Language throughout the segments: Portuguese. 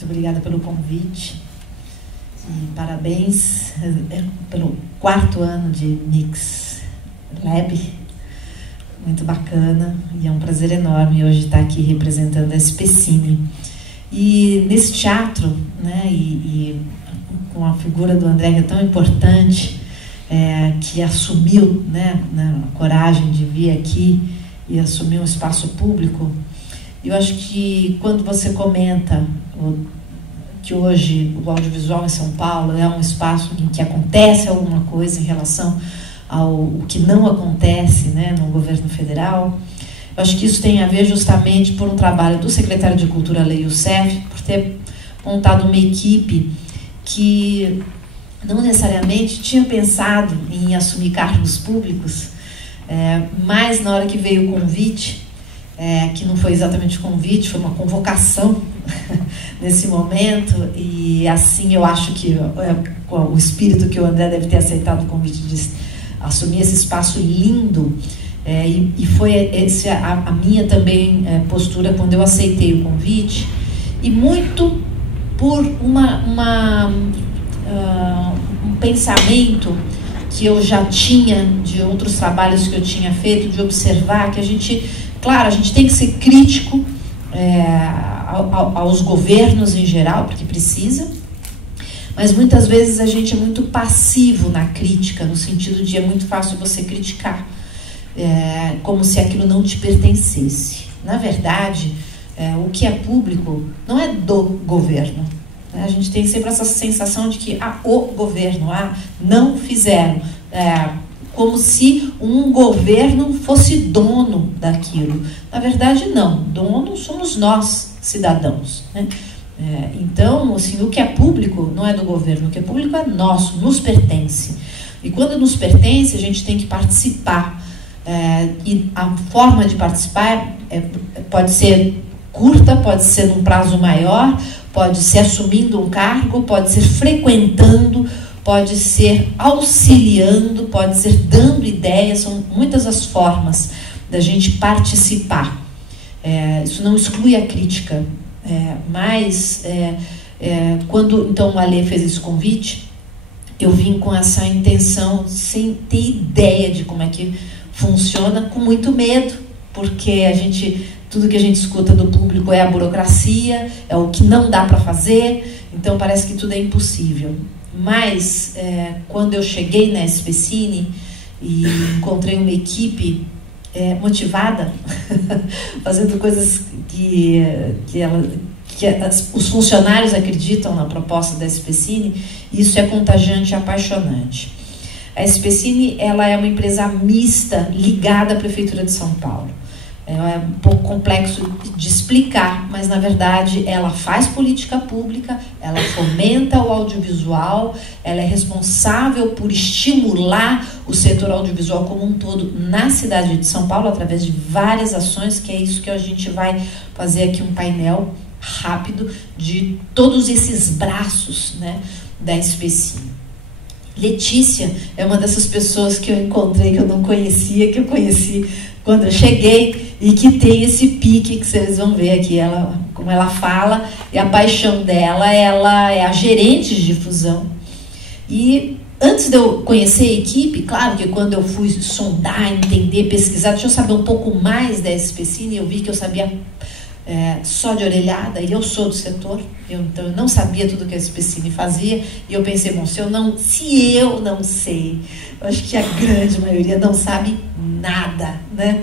Muito obrigada pelo convite e parabéns pelo 4º ano de Mix Lab, muito bacana, e é um prazer enorme hoje estar aqui representando a SPCine. E nesse teatro, né, e com a figura do André, que é tão importante, que assumiu, né, a coragem de vir aqui e assumir um espaço público. Eu acho que quando você comenta que hoje o audiovisual em São Paulo é um espaço em que acontece alguma coisa em relação ao que não acontece, né, no governo federal, eu acho que isso tem a ver justamente por um trabalho do secretário de Cultura, Lei Youssef, por ter montado uma equipe que não necessariamente tinha pensado em assumir cargos públicos, mas na hora que veio o convite, que não foi exatamente convite, foi uma convocação nesse momento, e assim eu acho que o espírito que o André deve ter aceitado o convite de assumir esse espaço lindo, e foi a minha também postura quando eu aceitei o convite, e muito por um pensamento que eu já tinha de outros trabalhos que eu tinha feito, de observar que a gente tem que ser crítico aos governos em geral, porque precisa, mas muitas vezes a gente é muito passivo na crítica, no sentido de é muito fácil você criticar, como se aquilo não te pertencesse. Na verdade, o que é público não é do governo. A gente tem sempre essa sensação de que o governo não fizeram, como se um governo fosse dono daquilo. Na verdade, não. Dono somos nós, cidadãos, né? Então, assim, o que é público não é do governo, o que é público é nosso, nos pertence. E quando nos pertence, a gente tem que participar. E a forma de participar pode ser curta, pode ser num prazo maior, pode ser assumindo um cargo, pode ser frequentando, pode ser auxiliando, pode ser dando ideias. São muitas as formas da gente participar. Isso não exclui a crítica, mas quando então o Alê fez esse convite, eu vim com essa intenção, sem ter ideia de como é que funciona, com muito medo, porque tudo que a gente escuta do público é a burocracia, é o que não dá para fazer, então parece que tudo é impossível. Mas, quando eu cheguei na SPCine e encontrei uma equipe motivada, fazendo coisas que os funcionários acreditam na proposta da SPCine, isso é contagiante e apaixonante. A SPCine, ela é uma empresa mista ligada à Prefeitura de São Paulo. É um pouco complexo de explicar, mas na verdade ela faz política pública, ela fomenta o audiovisual, ela é responsável por estimular o setor audiovisual como um todo na cidade de São Paulo, através de várias ações, que é isso que a gente vai fazer aqui, um painel rápido de todos esses braços, né, da SPCine. Letícia é uma dessas pessoas que eu encontrei, que eu não conhecia, que eu conheci quando eu cheguei, e que tem esse pique que vocês vão ver aqui, como ela fala, e a paixão dela, ela é a gerente de difusão. E antes de eu conhecer a equipe, claro que quando eu fui sondar, entender, pesquisar, deixa eu saber um pouco mais da SPCine, eu vi que eu sabia só de orelhada, e eu sou do setor, então eu não sabia tudo que a SPCine fazia, e eu pensei, bom, se eu não sei, eu acho que a grande maioria não sabe nada, né?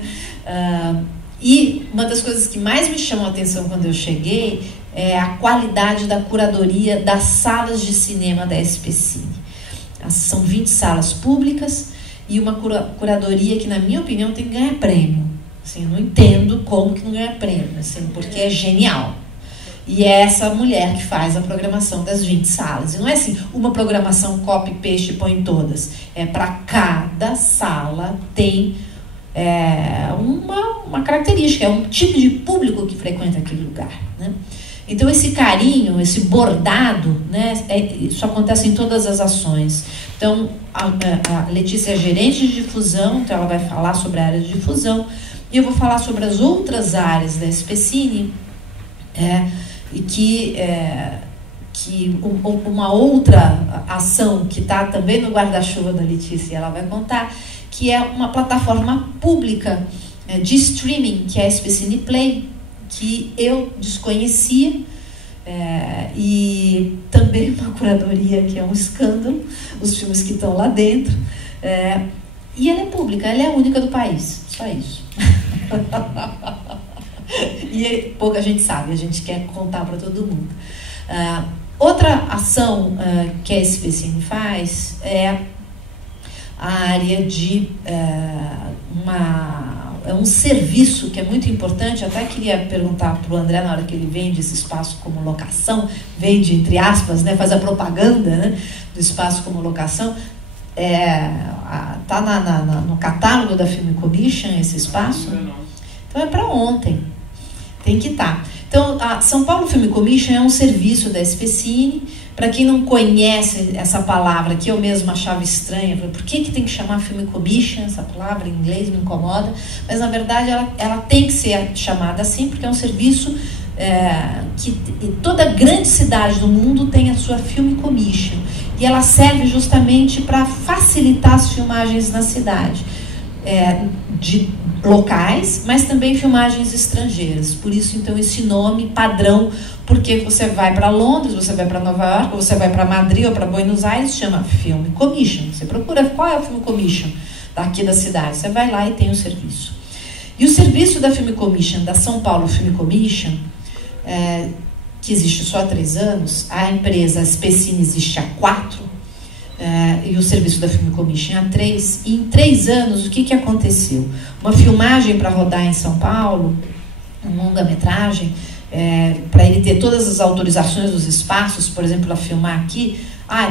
E uma das coisas que mais me chamou a atenção quando eu cheguei é a qualidade da curadoria das salas de cinema da SPCine. São 20 salas públicas e uma curadoria que, na minha opinião, tem que ganhar prêmio. Assim, eu não entendo como que não ganha prêmio, assim, porque é genial. E é essa mulher que faz a programação das 20 salas. E não é assim, uma programação copy-paste e põe em todas. Para cada sala tem uma característica, é um tipo de público que frequenta aquele lugar, né? Então esse carinho, esse bordado, né, isso acontece em todas as ações. Então a Letícia é gerente de difusão, então ela vai falar sobre a área de difusão, e eu vou falar sobre as outras áreas da SPCine, e que uma outra ação que está também no guarda-chuva da Letícia, ela vai contar, que é uma plataforma pública de streaming, que é a SPCine Play, que eu desconhecia, e também uma curadoria que é um escândalo, os filmes que estão lá dentro, e ela é pública, ela é a única do país, só isso. E pouca gente sabe, a gente quer contar para todo mundo. Outra ação que a SPCine faz é a área de um serviço que é muito importante. Até queria perguntar para o André, na hora que ele vende esse espaço como locação, vende entre aspas, né, faz a propaganda, né, do espaço como locação, está no catálogo da Film Commission esse espaço? Então é para ontem, tem que estar. Então, a São Paulo Film Commission é um serviço da SPCine. Para quem não conhece essa palavra, que eu mesma achava estranha, por que tem que chamar Film Commission? Essa palavra em inglês me incomoda, mas na verdade ela tem que ser chamada assim, porque é um serviço que toda grande cidade do mundo tem a sua Film Commission, e ela serve justamente para facilitar as filmagens na cidade, de locais, mas também filmagens estrangeiras. Por isso, então, esse nome padrão, porque você vai para Londres, você vai para Nova York, você vai para Madrid ou para Buenos Aires, chama Film Commission. Você procura qual é o Film Commission daqui da cidade, você vai lá e tem o serviço. E o serviço da Film Commission, da São Paulo Film Commission, que existe só há 3 anos, a empresa SPCine existe há 4, e o serviço da Film Commission há 3. E em 3 anos, o que aconteceu? Uma filmagem para rodar em São Paulo, um longa-metragem, para ele ter todas as autorizações dos espaços, por exemplo, para filmar aqui,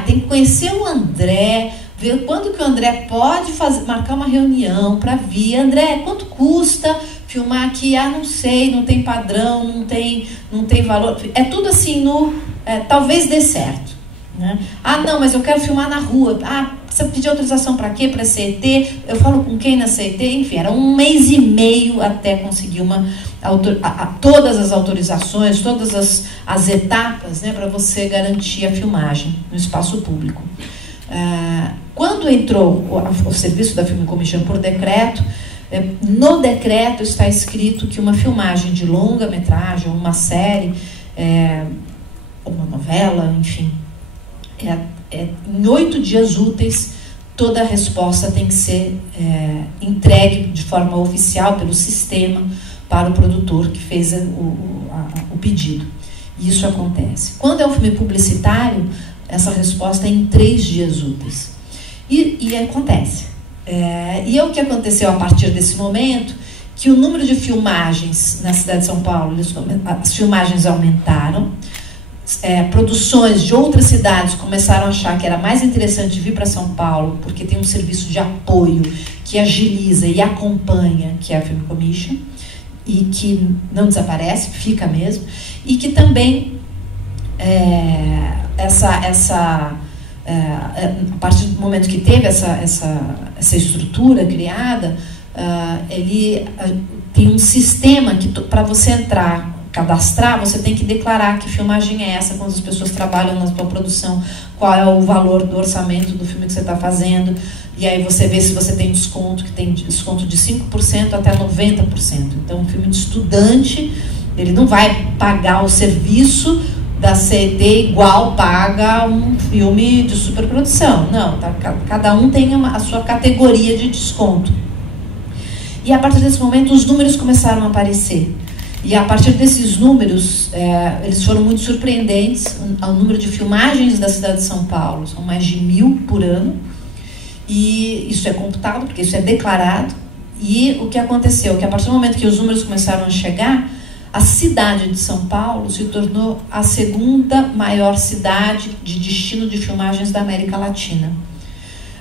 tem que conhecer o André, ver quando que o André pode marcar uma reunião para vir. André, quanto custa filmar aqui? Não sei, não tem padrão, não tem valor. É tudo assim, talvez dê certo. Né? Não, mas eu quero filmar na rua. Precisa pedir autorização para quê? Para CET? Eu falo com quem na CET? Enfim, era 1 mês e meio até conseguir todas as autorizações, todas as etapas, né, para você garantir a filmagem no espaço público. Quando entrou o serviço da Film Commission por decreto, no decreto está escrito que uma filmagem de longa-metragem, uma série, uma novela, enfim, em 8 dias úteis, toda a resposta tem que ser entregue de forma oficial pelo sistema para o produtor que fez o pedido. E isso acontece. Quando é um filme publicitário, essa resposta é em 3 dias úteis. E acontece. E é o que aconteceu a partir desse momento, que o número de filmagens na cidade de São Paulo, as filmagens aumentaram. Produções de outras cidades começaram a achar que era mais interessante vir para São Paulo, porque tem um serviço de apoio que agiliza e acompanha, que é a Film Commission, e que não desaparece, fica mesmo, e que também a partir do momento que teve essa estrutura criada, ele tem um sistema que para você cadastrar, você tem que declarar que filmagem é essa, quando as pessoas trabalham na sua produção, qual é o valor do orçamento do filme que você está fazendo, e aí você vê se você tem desconto, que tem desconto de 5% até 90%. Então, um filme de estudante, ele não vai pagar o serviço da CET igual paga um filme de superprodução. Não, cada um tem a sua categoria de desconto. E a partir desse momento, os números começaram a aparecer. E a partir desses números, eles foram muito surpreendentes. O número de filmagens da cidade de São Paulo são mais de 1.000 por ano. E isso é computado, porque isso é declarado. E o que aconteceu? Que a partir do momento que os números começaram a chegar, a cidade de São Paulo se tornou a 2ª maior cidade de destino de filmagens da América Latina.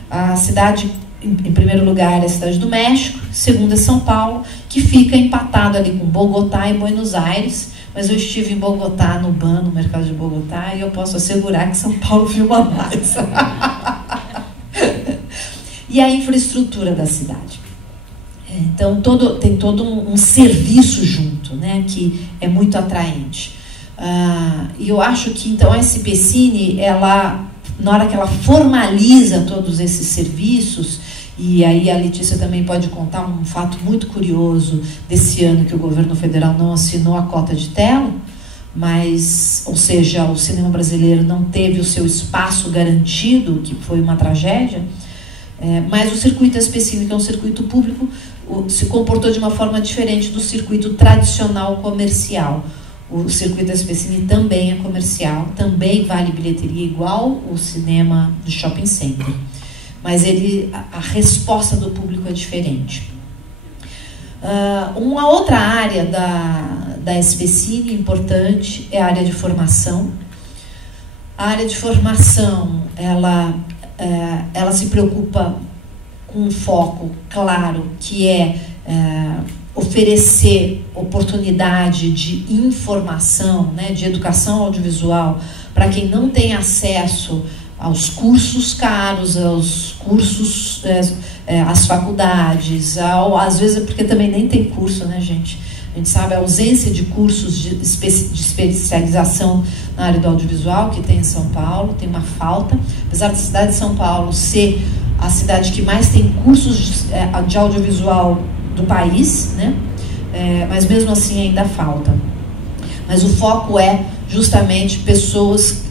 A cidade, em primeiro lugar, é a cidade do México, segunda é São Paulo, que fica empatado ali com Bogotá e Buenos Aires. Mas eu estive em Bogotá, no BAN, no mercado de Bogotá, e eu posso assegurar que São Paulo filma mais. E a infraestrutura da cidade. Então, tem todo um serviço junto, né, que é muito atraente. E eu acho que, então, a SPCine, ela, na hora que ela formaliza todos esses serviços, e aí a Letícia também pode contar um fato muito curioso desse ano, que o governo federal não assinou a cota de tela, mas, ou seja, o cinema brasileiro não teve o seu espaço garantido, que foi uma tragédia, mas o circuito SPCine, que é um circuito público, se comportou de uma forma diferente do circuito tradicional comercial. O circuito SPCine também é comercial, também vale bilheteria igual o cinema do shopping center. Mas a resposta do público é diferente. Uma outra área da SPCine importante é a área de formação. A área de formação, ela se preocupa com um foco claro, que é oferecer oportunidade de informação, né, de educação audiovisual, para quem não tem acesso aos cursos caros, aos cursos, às faculdades, às vezes é porque também nem tem curso, né, gente? A gente sabe a ausência de cursos de especialização na área do audiovisual que tem em São Paulo, tem uma falta, apesar da cidade de São Paulo ser a cidade que mais tem cursos de audiovisual do país, né? Mas mesmo assim ainda falta. Mas o foco é justamente pessoas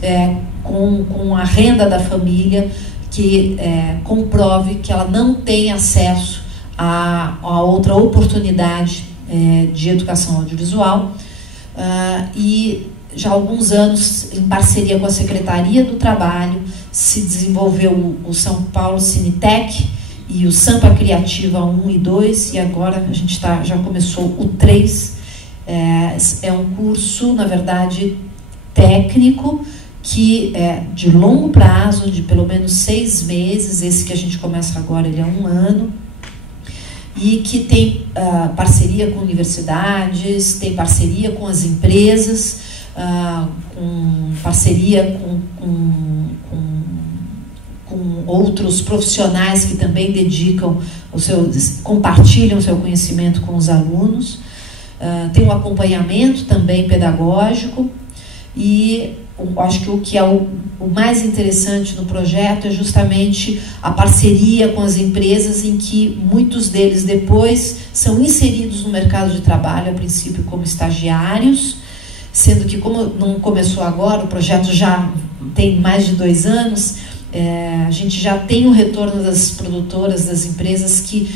com a renda da família que comprove que ela não tem acesso a outra oportunidade de educação audiovisual. E já há alguns anos, em parceria com a Secretaria do Trabalho, se desenvolveu o São Paulo Cinetec e o Sampa Criativa 1 e 2, e agora a gente já começou o 3. É um curso, na verdade, técnico, que é de longo prazo, de pelo menos 6 meses. Esse que a gente começa agora, ele é 1 ano, e que tem parceria com universidades, tem parceria com as empresas, com parceria com outros profissionais que também compartilham o seu conhecimento com os alunos. Tem um acompanhamento também pedagógico, e acho que o que é o mais interessante no projeto é justamente a parceria com as empresas, em que muitos deles depois são inseridos no mercado de trabalho, a princípio como estagiários, sendo que, como não começou agora, o projeto já tem mais de 2 anos, a gente já tem o retorno das produtoras, das empresas que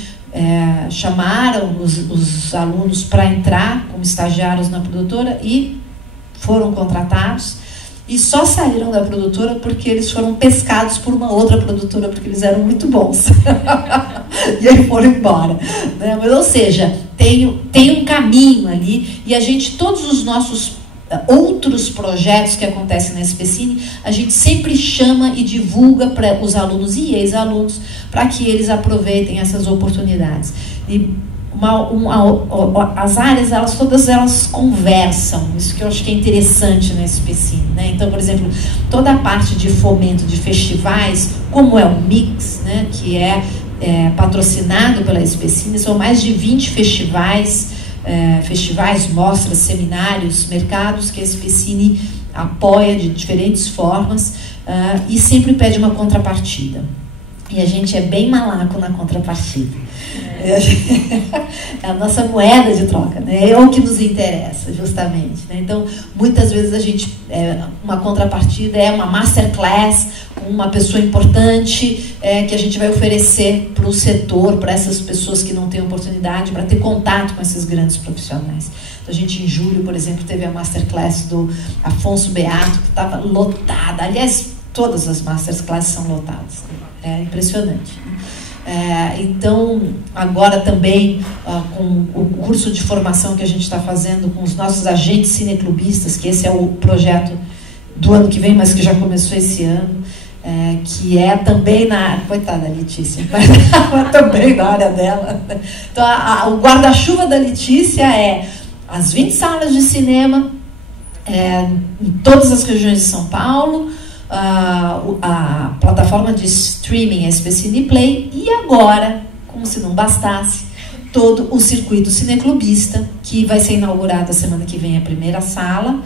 chamaram os alunos para entrar como estagiários na produtora e foram contratados, e só saíram da produtora porque eles foram pescados por uma outra produtora, porque eles eram muito bons. E aí foram embora, né? Mas, ou seja, tem um caminho ali, e a gente, todos os nossos outros projetos que acontecem na SPCine, a gente sempre chama e divulga para os alunos e ex-alunos, para que eles aproveitem essas oportunidades. E as áreas, todas elas conversam, isso que eu acho que é interessante na SPCine, né? Então, por exemplo, toda a parte de fomento de festivais, como é o Mix, né, que é patrocinado pela SPCine, são mais de 20 festivais, mostras, seminários, mercados que a SPCine apoia de diferentes formas, e sempre pede uma contrapartida. E a gente é bem malaco na contrapartida. É a nossa moeda de troca, né? É o que nos interessa, justamente, né? Então, muitas vezes a gente, uma contrapartida é uma masterclass com uma pessoa importante, que a gente vai oferecer para o setor, para essas pessoas que não têm oportunidade, para ter contato com esses grandes profissionais. Então, a gente, em julho, por exemplo, teve a masterclass do Afonso Beato, que estava lotada. Aliás, todas as masterclasses são lotadas. É impressionante. Então, agora também, com o curso de formação que a gente está fazendo com os nossos agentes cineclubistas, que esse é o projeto do ano que vem, mas que já começou esse ano, que é também coitada da Letícia, mas também na área dela. Então, o guarda-chuva da Letícia é as 20 salas de cinema em todas as regiões de São Paulo, a plataforma de streaming SPCine Play, e agora, como se não bastasse, todo o circuito cineclubista, que vai ser inaugurado a semana que vem, a primeira sala,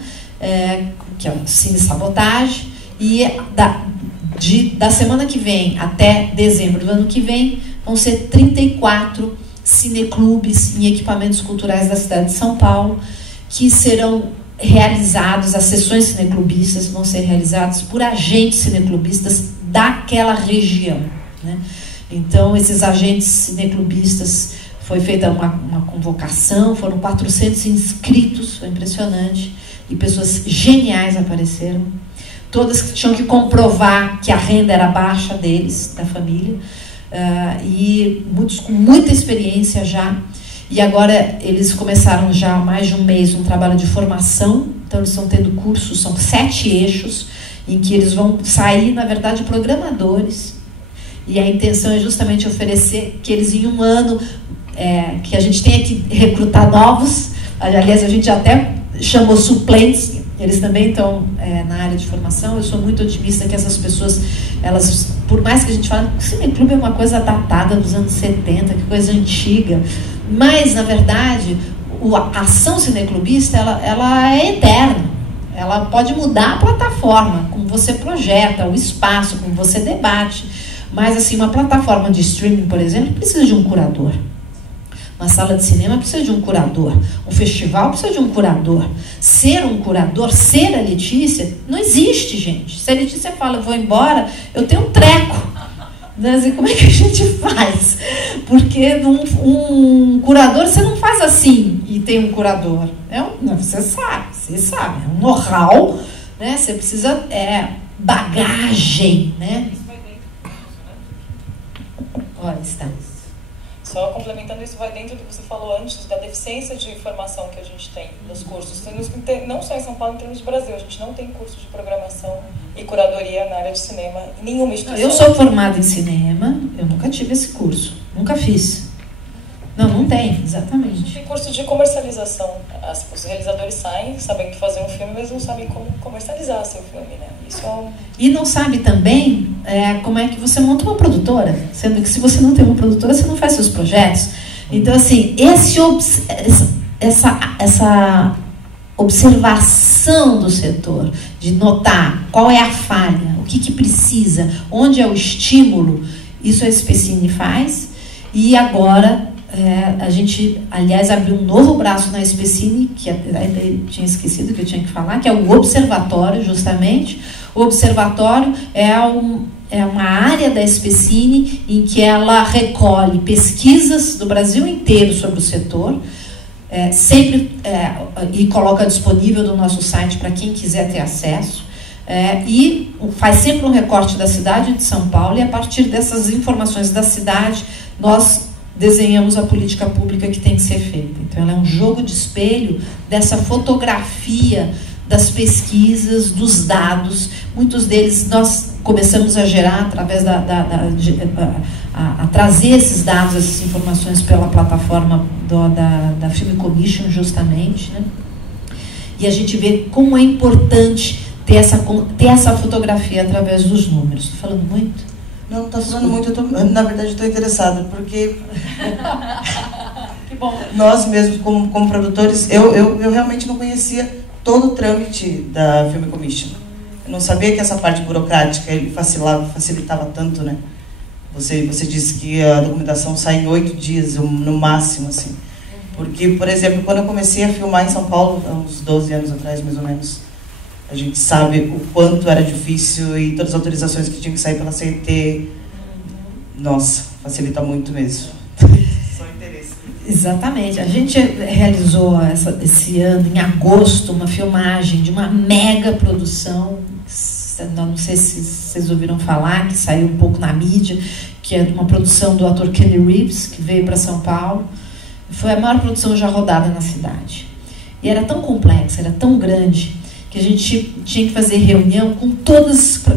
que é o Cine Sabotagem, e da semana que vem até dezembro do ano que vem, vão ser 34 cineclubes em equipamentos culturais da cidade de São Paulo, que serão realizados, as sessões cineclubistas vão ser realizadas por agentes cineclubistas daquela região, né? Então, esses agentes cineclubistas, foi feita uma convocação, foram 400 inscritos, foi impressionante, e pessoas geniais apareceram, todas que tinham que comprovar que a renda era baixa deles, da família, e muitos com muita experiência já. E agora eles começaram já há mais de um mês um trabalho de formação, então eles estão tendo cursos, são 7 eixos, em que eles vão sair, na verdade, programadores, e a intenção é justamente oferecer que eles em um ano, que a gente tenha que recrutar novos, aliás, a gente até chamou suplentes, eles também estão na área de formação. Eu sou muito otimista que essas pessoas, elas, por mais que a gente fale que o cineclube é uma coisa datada dos anos 70, que coisa antiga, mas, na verdade, a ação cineclubista, ela é eterna. Ela pode mudar a plataforma, como você projeta, o espaço, como você debate. Mas, assim, uma plataforma de streaming, por exemplo, precisa de um curador. Uma sala de cinema precisa de um curador. Um festival precisa de um curador. Ser um curador, ser a Letícia, não existe, gente. Se a Letícia fala, eu vou embora, eu tenho um treco. Como é que a gente faz? Porque um curador, você não faz assim e tem um curador. Você sabe, é um know-how, né? Você precisa bagagem, né? Olha, está. Só complementando, isso vai dentro do que você falou antes, da deficiência de informação que a gente tem nos cursos. Não só em São Paulo, em termos de Brasil. A gente não tem curso de programação e curadoria na área de cinema em nenhuma instituição. Eu sou formada em cinema, eu nunca tive esse curso. Nunca fiz. Não tem, exatamente. A gente tem curso de comercialização. Os realizadores saem sabendo fazer um filme, mas não sabem como comercializar seu filme, né? Isso E não sabe também como é que você monta uma produtora, sendo que se você não tem uma produtora, você não faz seus projetos. Então, assim, essa observação do setor, de notar qual é a falha, o que precisa, onde é o estímulo, isso a SPCine faz. E agora a gente, aliás, abriu um novo braço na SPCine, que ainda tinha esquecido que eu tinha que falar, que é o Observatório, justamente. O Observatório é uma área da SPCine em que ela recolhe pesquisas do Brasil inteiro sobre o setor, e coloca disponível no nosso site para quem quiser ter acesso, e faz sempre um recorte da cidade de São Paulo, e a partir dessas informações da cidade, nós desenhamos a política pública que tem que ser feita. Então, ela é um jogo de espelho dessa fotografia das pesquisas, dos dados. Muitos deles nós começamos a gerar através a trazer esses dados, essas informações pela plataforma da Film Commission, justamente, né? E a gente vê como é importante ter essa fotografia através dos números. Estou falando muito? Não, está falando muito. Na verdade, estou interessada, porque que bom. Nós mesmos, como produtores, eu realmente não conhecia todo o trâmite da Film Commission. Eu não sabia que essa parte burocrática ele facilitava tanto, né? Você disse que a documentação sai em 8 dias, no máximo, assim. Porque, por exemplo, quando eu comecei a filmar em São Paulo, há uns 12 anos atrás, mais ou menos, a gente sabe o quanto era difícil e todas as autorizações que tinham que sair pela CNT. Nossa, facilita muito mesmo. Só interesse. Exatamente. A gente realizou esse ano, em agosto, uma filmagem de uma mega produção, não sei se vocês ouviram falar, que saiu um pouco na mídia, que é uma produção do ator Kenny Reeves, que veio para São Paulo. Foi a maior produção já rodada na cidade. E era tão complexa, era tão grande, que a gente tinha que fazer reunião com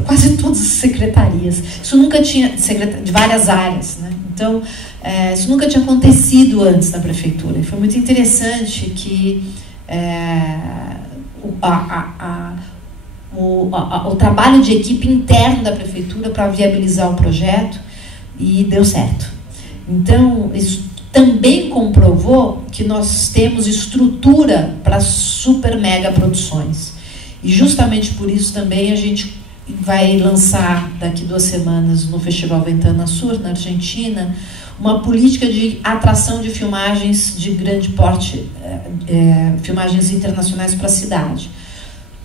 quase todas as secretarias. Isso nunca tinha, de várias áreas, né? Então, isso nunca tinha acontecido antes na prefeitura. E foi muito interessante que o trabalho de equipe interno da prefeitura para viabilizar o projeto, e deu certo. Então, isso também comprovou que nós temos estrutura para super mega produções. E justamente por isso também a gente vai lançar daqui 2 semanas no Festival Ventana Sur, na Argentina, uma política de atração de filmagens de grande porte, filmagens internacionais para a cidade,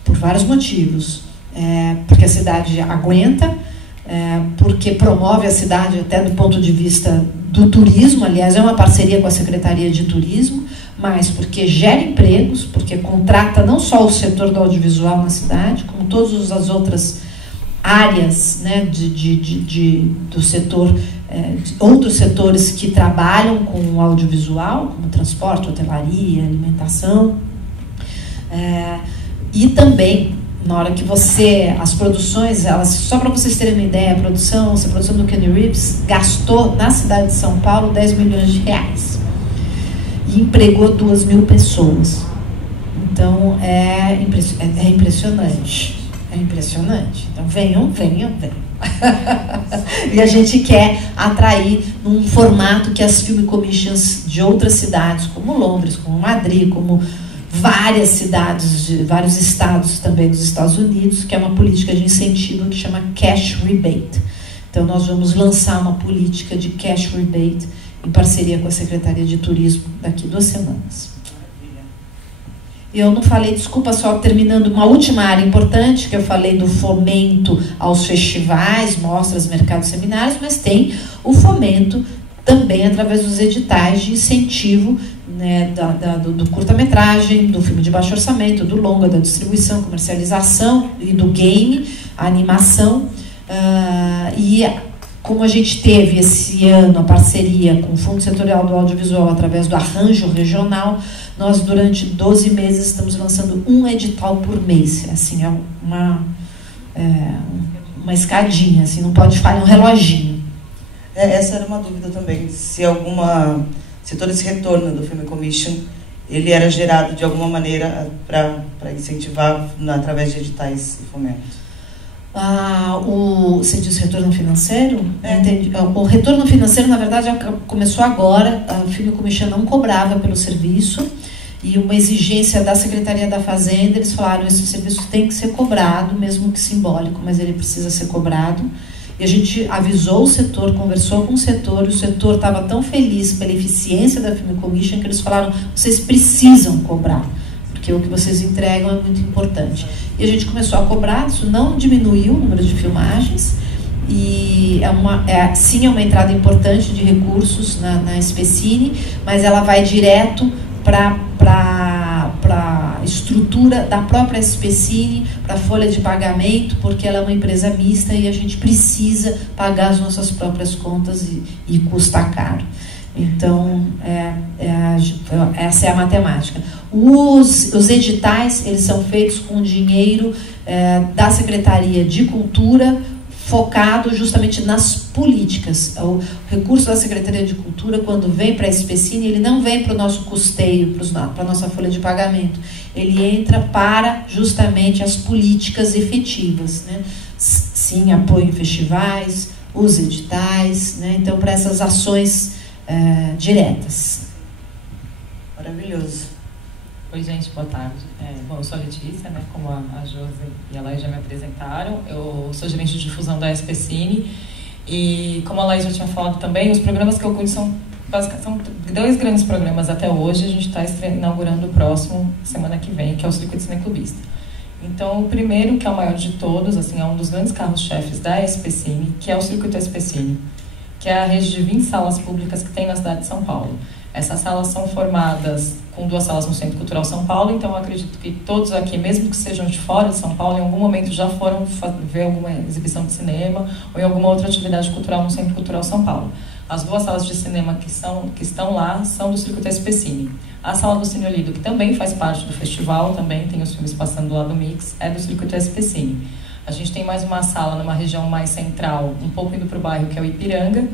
por vários motivos. Porque a cidade aguenta, porque promove a cidade até do ponto de vista do turismo, aliás, é uma parceria com a Secretaria de Turismo, mas porque gera empregos, porque contrata não só o setor do audiovisual na cidade, como todas as outras áreas, né, do setor, outros setores que trabalham com o audiovisual, como transporte, hotelaria, alimentação, e também na hora que as produções, só para vocês terem uma ideia, a produção do Keanu Reeves gastou na cidade de São Paulo 10 milhões de reais e empregou 2.000 pessoas. Então é impressionante. É impressionante. Então venham. E a gente quer atrair num formato que as film commissions de outras cidades, como Londres, como Madrid, como várias cidades, de vários estados também dos Estados Unidos, que é uma política de incentivo que chama Cash Rebate. Então nós vamos lançar uma política de Cash Rebate em parceria com a Secretaria de Turismo daqui 2 semanas. Eu não falei, desculpa, só terminando, uma última área importante, que eu falei do fomento aos festivais, mostras, mercados, seminários, mas tem o fomento também através dos editais de incentivo, né, do curta-metragem, do filme de baixo orçamento, do longa, da distribuição, comercialização e do game, a animação. E como a gente teve esse ano a parceria com o Fundo Setorial do Audiovisual através do arranjo regional, nós durante 12 meses estamos lançando um edital por mês. Assim, é uma escadinha, assim, não pode falhar, um reloginho. Essa era uma dúvida também, se todo esse retorno do Film Commission, ele era gerado de alguma maneira para incentivar através de editais e fomento. Você diz retorno financeiro? Entendi. O retorno financeiro, na verdade, começou agora. A Film Commission não cobrava pelo serviço, e uma exigência da Secretaria da Fazenda, eles falaram, esse serviço tem que ser cobrado, mesmo que simbólico, mas ele precisa ser cobrado. E a gente avisou o setor, conversou com o setor, e o setor estava tão feliz pela eficiência da Film Commission que eles falaram, vocês precisam cobrar, porque o que vocês entregam é muito importante. E a gente começou a cobrar, isso não diminuiu o número de filmagens, e sim, é uma entrada importante de recursos na SPCine, mas ela vai direto para a estrutura da própria SPCine, para a folha de pagamento, porque ela é uma empresa mista e a gente precisa pagar as nossas próprias contas e custa caro. Então, essa é a matemática. Os editais, eles são feitos com dinheiro da Secretaria de Cultura, focado justamente nas políticas. O recurso da Secretaria de Cultura, quando vem para a SPCine, ele não vem para o nosso custeio, para a nossa folha de pagamento. Ele entra para justamente as políticas efetivas, né? Sim, apoio em festivais, os editais, né? Então, para essas ações diretas. Maravilhoso. Oi, gente, boa tarde. Bom, eu sou a Letícia, né, como a Josi e a Laís já me apresentaram. Eu sou gerente de difusão da SPCine e, como a Laís já tinha falado também, os programas que eu cuido são 2 grandes programas até hoje. A gente está inaugurando o próximo, semana que vem, que é o Circuito Cineclubista. Então, o primeiro, que é o maior de todos, assim, é um dos grandes carros-chefes da SPCine, que é o Circuito SPCine, que é a rede de 20 salas públicas que tem na cidade de São Paulo. Essas salas são formadas com 2 salas no Centro Cultural São Paulo, então eu acredito que todos aqui, mesmo que sejam de fora de São Paulo, em algum momento já foram ver alguma exibição de cinema ou em alguma outra atividade cultural no Centro Cultural São Paulo. As 2 salas de cinema que estão lá são do Circuito SPCine. A sala do Cine Olido, que também faz parte do festival, também tem os filmes passando lá do Mix, é do Circuito SPCine. A gente tem mais uma sala numa região mais central, um pouco indo para o bairro, que é o Ipiranga,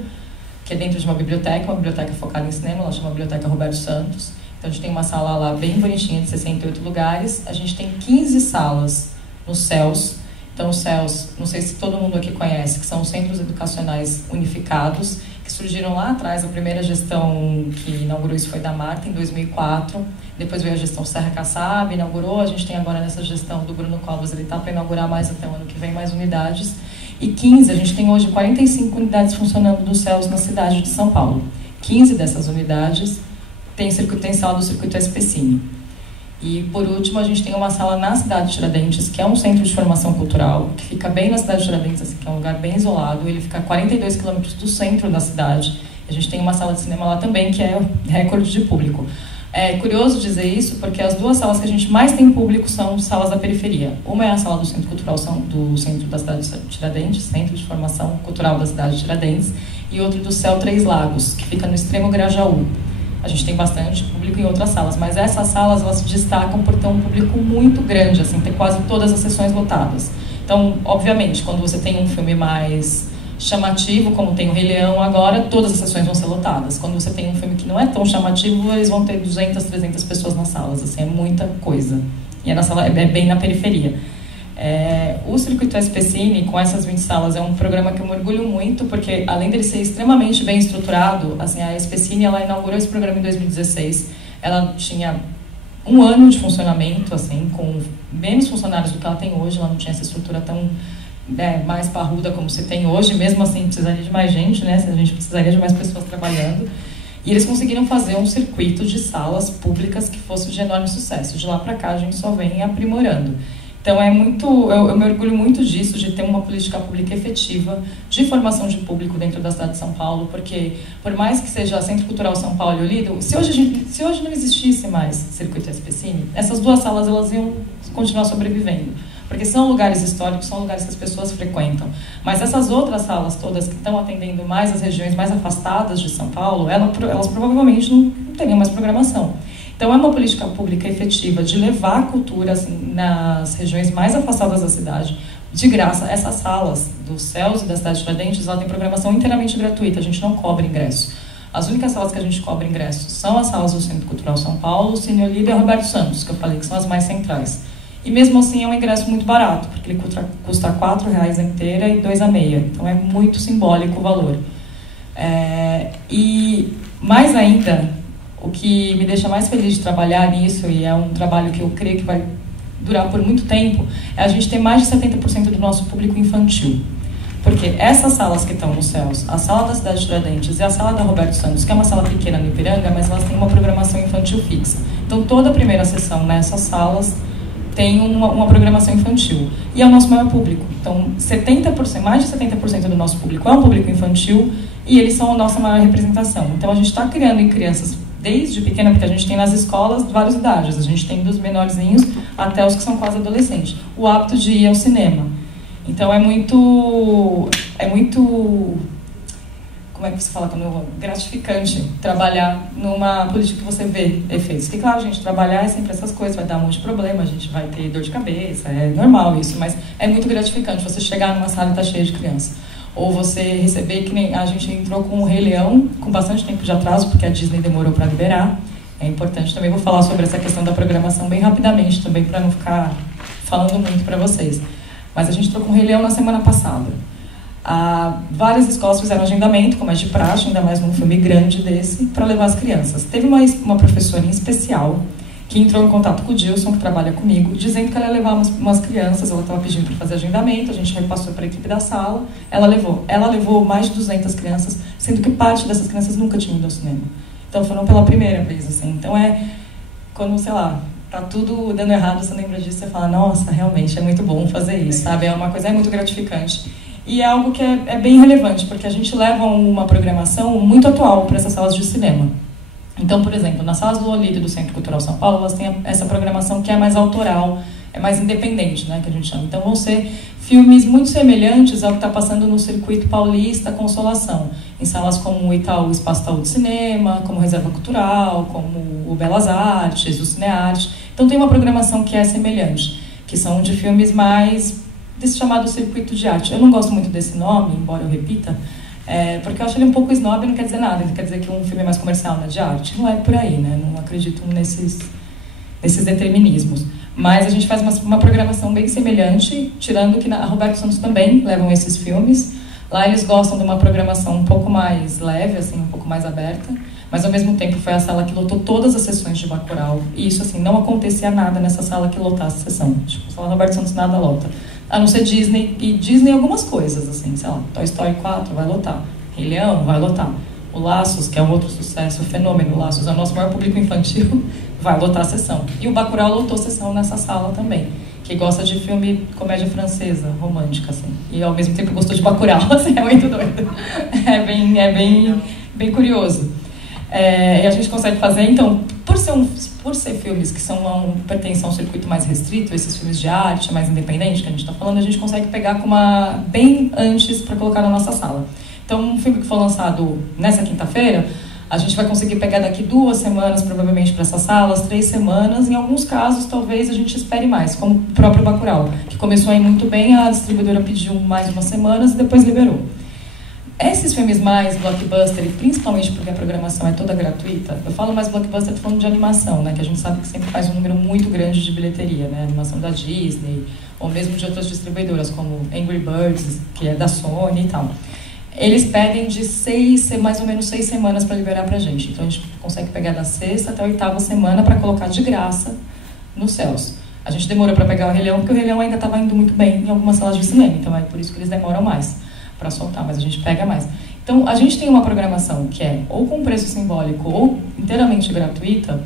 que é dentro de uma biblioteca focada em cinema, ela chama Biblioteca Roberto Santos. Então a gente tem uma sala lá bem bonitinha, de 68 lugares. A gente tem 15 salas nos CELS. Então os CELS, não sei se todo mundo aqui conhece, que são os Centros Educacionais Unificados, que surgiram lá atrás. A primeira gestão que inaugurou isso foi da Marta, em 2004. Depois veio a gestão Serra Kassab, inaugurou. A gente tem agora nessa gestão do Bruno Covas, ele está para inaugurar mais até o ano que vem, mais unidades. E 15, a gente tem hoje 45 unidades funcionando dos CELS na cidade de São Paulo. 15 dessas unidades tem sala do Circuito SPCine. E, por último, a gente tem uma sala na cidade de Tiradentes, que é um centro de formação cultural, que fica bem na cidade de Tiradentes, assim, que é um lugar bem isolado. Ele fica a 42 quilômetros do centro da cidade. A gente tem uma sala de cinema lá também, que é recorde de público. É curioso dizer isso, porque as duas salas que a gente mais tem público são salas da periferia. Uma é a sala do Centro Cultural do Centro da cidade de Tiradentes, Centro de Formação Cultural da cidade de Tiradentes, e outra do Céu Três Lagos, que fica no extremo Grajaú. A gente tem bastante público em outras salas, mas essas salas elas se destacam por ter um público muito grande, assim, ter quase todas as sessões lotadas. Então, obviamente, quando você tem um filme mais chamativo, como tem o Rei Leão agora, todas as sessões vão ser lotadas. Quando você tem um filme que não é tão chamativo, eles vão ter 200, 300 pessoas nas salas, assim, é muita coisa. E a sala é bem na periferia. O Circuito SPCine, com essas 20 salas, é um programa que eu me orgulho muito, porque além dele ser extremamente bem estruturado, assim, a SPCine, ela inaugurou esse programa em 2016, ela tinha 1 ano de funcionamento, assim, com menos funcionários do que ela tem hoje, ela não tinha essa estrutura tão mais parruda como se tem hoje, mesmo assim precisaria de mais gente, né? A gente precisaria de mais pessoas trabalhando. E eles conseguiram fazer um circuito de salas públicas que fosse de enorme sucesso. De lá para cá a gente só vem aprimorando. Então eu me orgulho muito disso, de ter uma política pública efetiva de formação de público dentro da cidade de São Paulo, porque por mais que seja Centro Cultural São Paulo e o Lido, se hoje não existisse mais Circuito SPCine, essas duas salas elas iam continuar sobrevivendo. Porque são lugares históricos, são lugares que as pessoas frequentam. Mas essas outras salas todas que estão atendendo mais as regiões mais afastadas de São Paulo, elas provavelmente não teriam mais programação. Então, é uma política pública efetiva de levar a cultura assim, nas regiões mais afastadas da cidade, de graça. Essas salas dos CELS e da cidade de Tiradentes, ela tem programação inteiramente gratuita, a gente não cobra ingresso. As únicas salas que a gente cobra ingresso são as salas do Centro Cultural São Paulo, o Cine Olido e a Roberto Santos, que eu falei que são as mais centrais. E mesmo assim é um ingresso muito barato, porque ele custa R$4 a inteira e R$2 a meia. Então é muito simbólico o valor. E mais ainda, o que me deixa mais feliz de trabalhar nisso, e é um trabalho que eu creio que vai durar por muito tempo, é a gente ter mais de 70% do nosso público infantil. Porque essas salas que estão nos CELS, a sala da cidade de Tiradentes e a sala da Roberto Santos, que é uma sala pequena no Ipiranga, mas elas têm uma programação infantil fixa. Então toda a primeira sessão nessas salas tem uma programação infantil. E é o nosso maior público. Então, mais de 70% do nosso público é um público infantil e eles são a nossa maior representação. Então, a gente está criando em crianças desde pequena, porque a gente tem nas escolas várias idades. A gente tem dos menorzinhos até os que são quase adolescentes. O hábito de ir ao cinema. Então, é muito como é que você fala, gratificante trabalhar numa política que você vê efeitos. Que, claro, gente, trabalhar é sempre essas coisas, vai dar um monte de problema, a gente vai ter dor de cabeça, é normal isso, mas é muito gratificante você chegar numa sala e estar cheia de criança. Ou você receber, que nem a gente entrou com o Rei Leão, com bastante tempo de atraso, porque a Disney demorou para liberar. É importante também, vou falar sobre essa questão da programação bem rapidamente também, para não ficar falando muito para vocês. Mas a gente entrou com o Rei Leão na semana passada. Várias escolas fizeram agendamento, como é de praxe, ainda mais num filme grande desse, para levar as crianças. Teve uma professora em especial que entrou em contato com o Dilson, que trabalha comigo, dizendo que ela ia levar umas crianças, ela estava pedindo para fazer agendamento, a gente repassou para a equipe da sala, ela levou mais de 200 crianças, sendo que parte dessas crianças nunca tinham ido ao cinema. Então foram pela primeira vez, assim. Então quando, sei lá, tá tudo dando errado, você lembra disso, você fala, nossa, realmente é muito bom fazer isso, sabe? É uma coisa muito gratificante. E é algo que é bem relevante, porque a gente leva uma programação muito atual para essas salas de cinema. Então, por exemplo, nas salas do Olido e do Centro Cultural São Paulo, elas têm essa programação que é mais autoral, é mais independente, né, que a gente chama. Então, vão ser filmes muito semelhantes ao que está passando no Circuito Paulista Consolação, em salas como o Itaú Espaço Itaú de Cinema, como Reserva Cultural, como o Belas Artes, o Cinearte. Então, tem uma programação que é semelhante, que são de filmes mais desse chamado circuito de arte. Eu não gosto muito desse nome, embora eu repita, porque eu acho ele um pouco snob e não quer dizer nada. Ele quer dizer que um filme é mais comercial, né, de arte. Não é por aí, né? Não acredito nesses determinismos. Mas a gente faz uma programação bem semelhante, tirando que a Roberto Santos também levam esses filmes. Lá eles gostam de uma programação um pouco mais leve, assim, um pouco mais aberta, mas ao mesmo tempo foi a sala que lotou todas as sessões de Bacurau. E isso, assim, não acontecia nada nessa sala que lotasse a sessão. Tipo, a sala Roberto Santos nada lota. A não ser Disney, e Disney algumas coisas, assim, sei lá, Toy Story 4 vai lotar, Rei Leão vai lotar. O Laços, que é um outro sucesso, o Fenômeno Laços, é o nosso maior público infantil, vai lotar a sessão. E o Bacurau lotou a sessão nessa sala também, que gosta de filme comédia francesa, romântica, assim. E ao mesmo tempo gostou de Bacurau, assim, é muito doido. Bem curioso. E a gente consegue fazer, então, por ser filmes que pertencem a um circuito mais restrito, esses filmes de arte mais independente que a gente está falando, a gente consegue pegar bem antes para colocar na nossa sala. Então, um filme que for lançado nessa quinta-feira, a gente vai conseguir pegar daqui 2 semanas, provavelmente, para essas salas, 3 semanas. Em alguns casos, talvez a gente espere mais, como o próprio Bacurau, que começou a ir muito bem, a distribuidora pediu mais umas semanas e depois liberou. Esses filmes mais blockbuster, e principalmente porque a programação é toda gratuita, eu falo mais blockbuster falando de animação, né, que a gente sabe que sempre faz um número muito grande de bilheteria, né, animação da Disney, ou mesmo de outras distribuidoras, como Angry Birds, que é da Sony e tal. Eles pedem de mais ou menos 6 semanas para liberar pra gente. Então a gente consegue pegar da 6ª até a 8ª semana para colocar de graça nos céus. A gente demorou para pegar o Rei Leão, porque o Rei Leão ainda estava indo muito bem em algumas salas de cinema, então é por isso que eles demoram mais para soltar, mas a gente pega mais. Então a gente tem uma programação que é ou com preço simbólico ou inteiramente gratuita,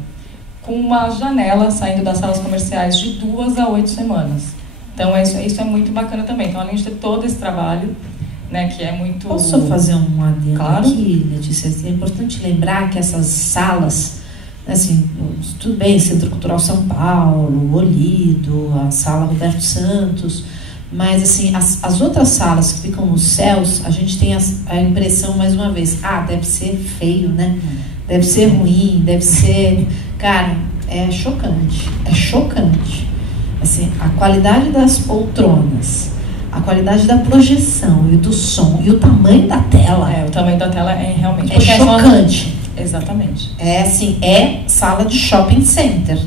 com uma janela saindo das salas comerciais de 2 a 8 semanas. Então isso é muito bacana também. Então além de ter todo esse trabalho, né, que é muito... Posso fazer um adendo claro. Aqui, Letícia? É importante lembrar que essas salas, assim, tudo bem, Centro Cultural São Paulo, Olido, a Sala Roberto Santos, mas assim, as outras salas que ficam nos céus, a gente tem a impressão, mais uma vez, deve ser feio, né? Deve ser ruim, deve ser... Cara, é chocante, Assim, a qualidade das poltronas, a qualidade da projeção e do som e o tamanho da tela. O tamanho da tela é realmente... É chocante. Exatamente. É assim, é sala de shopping center.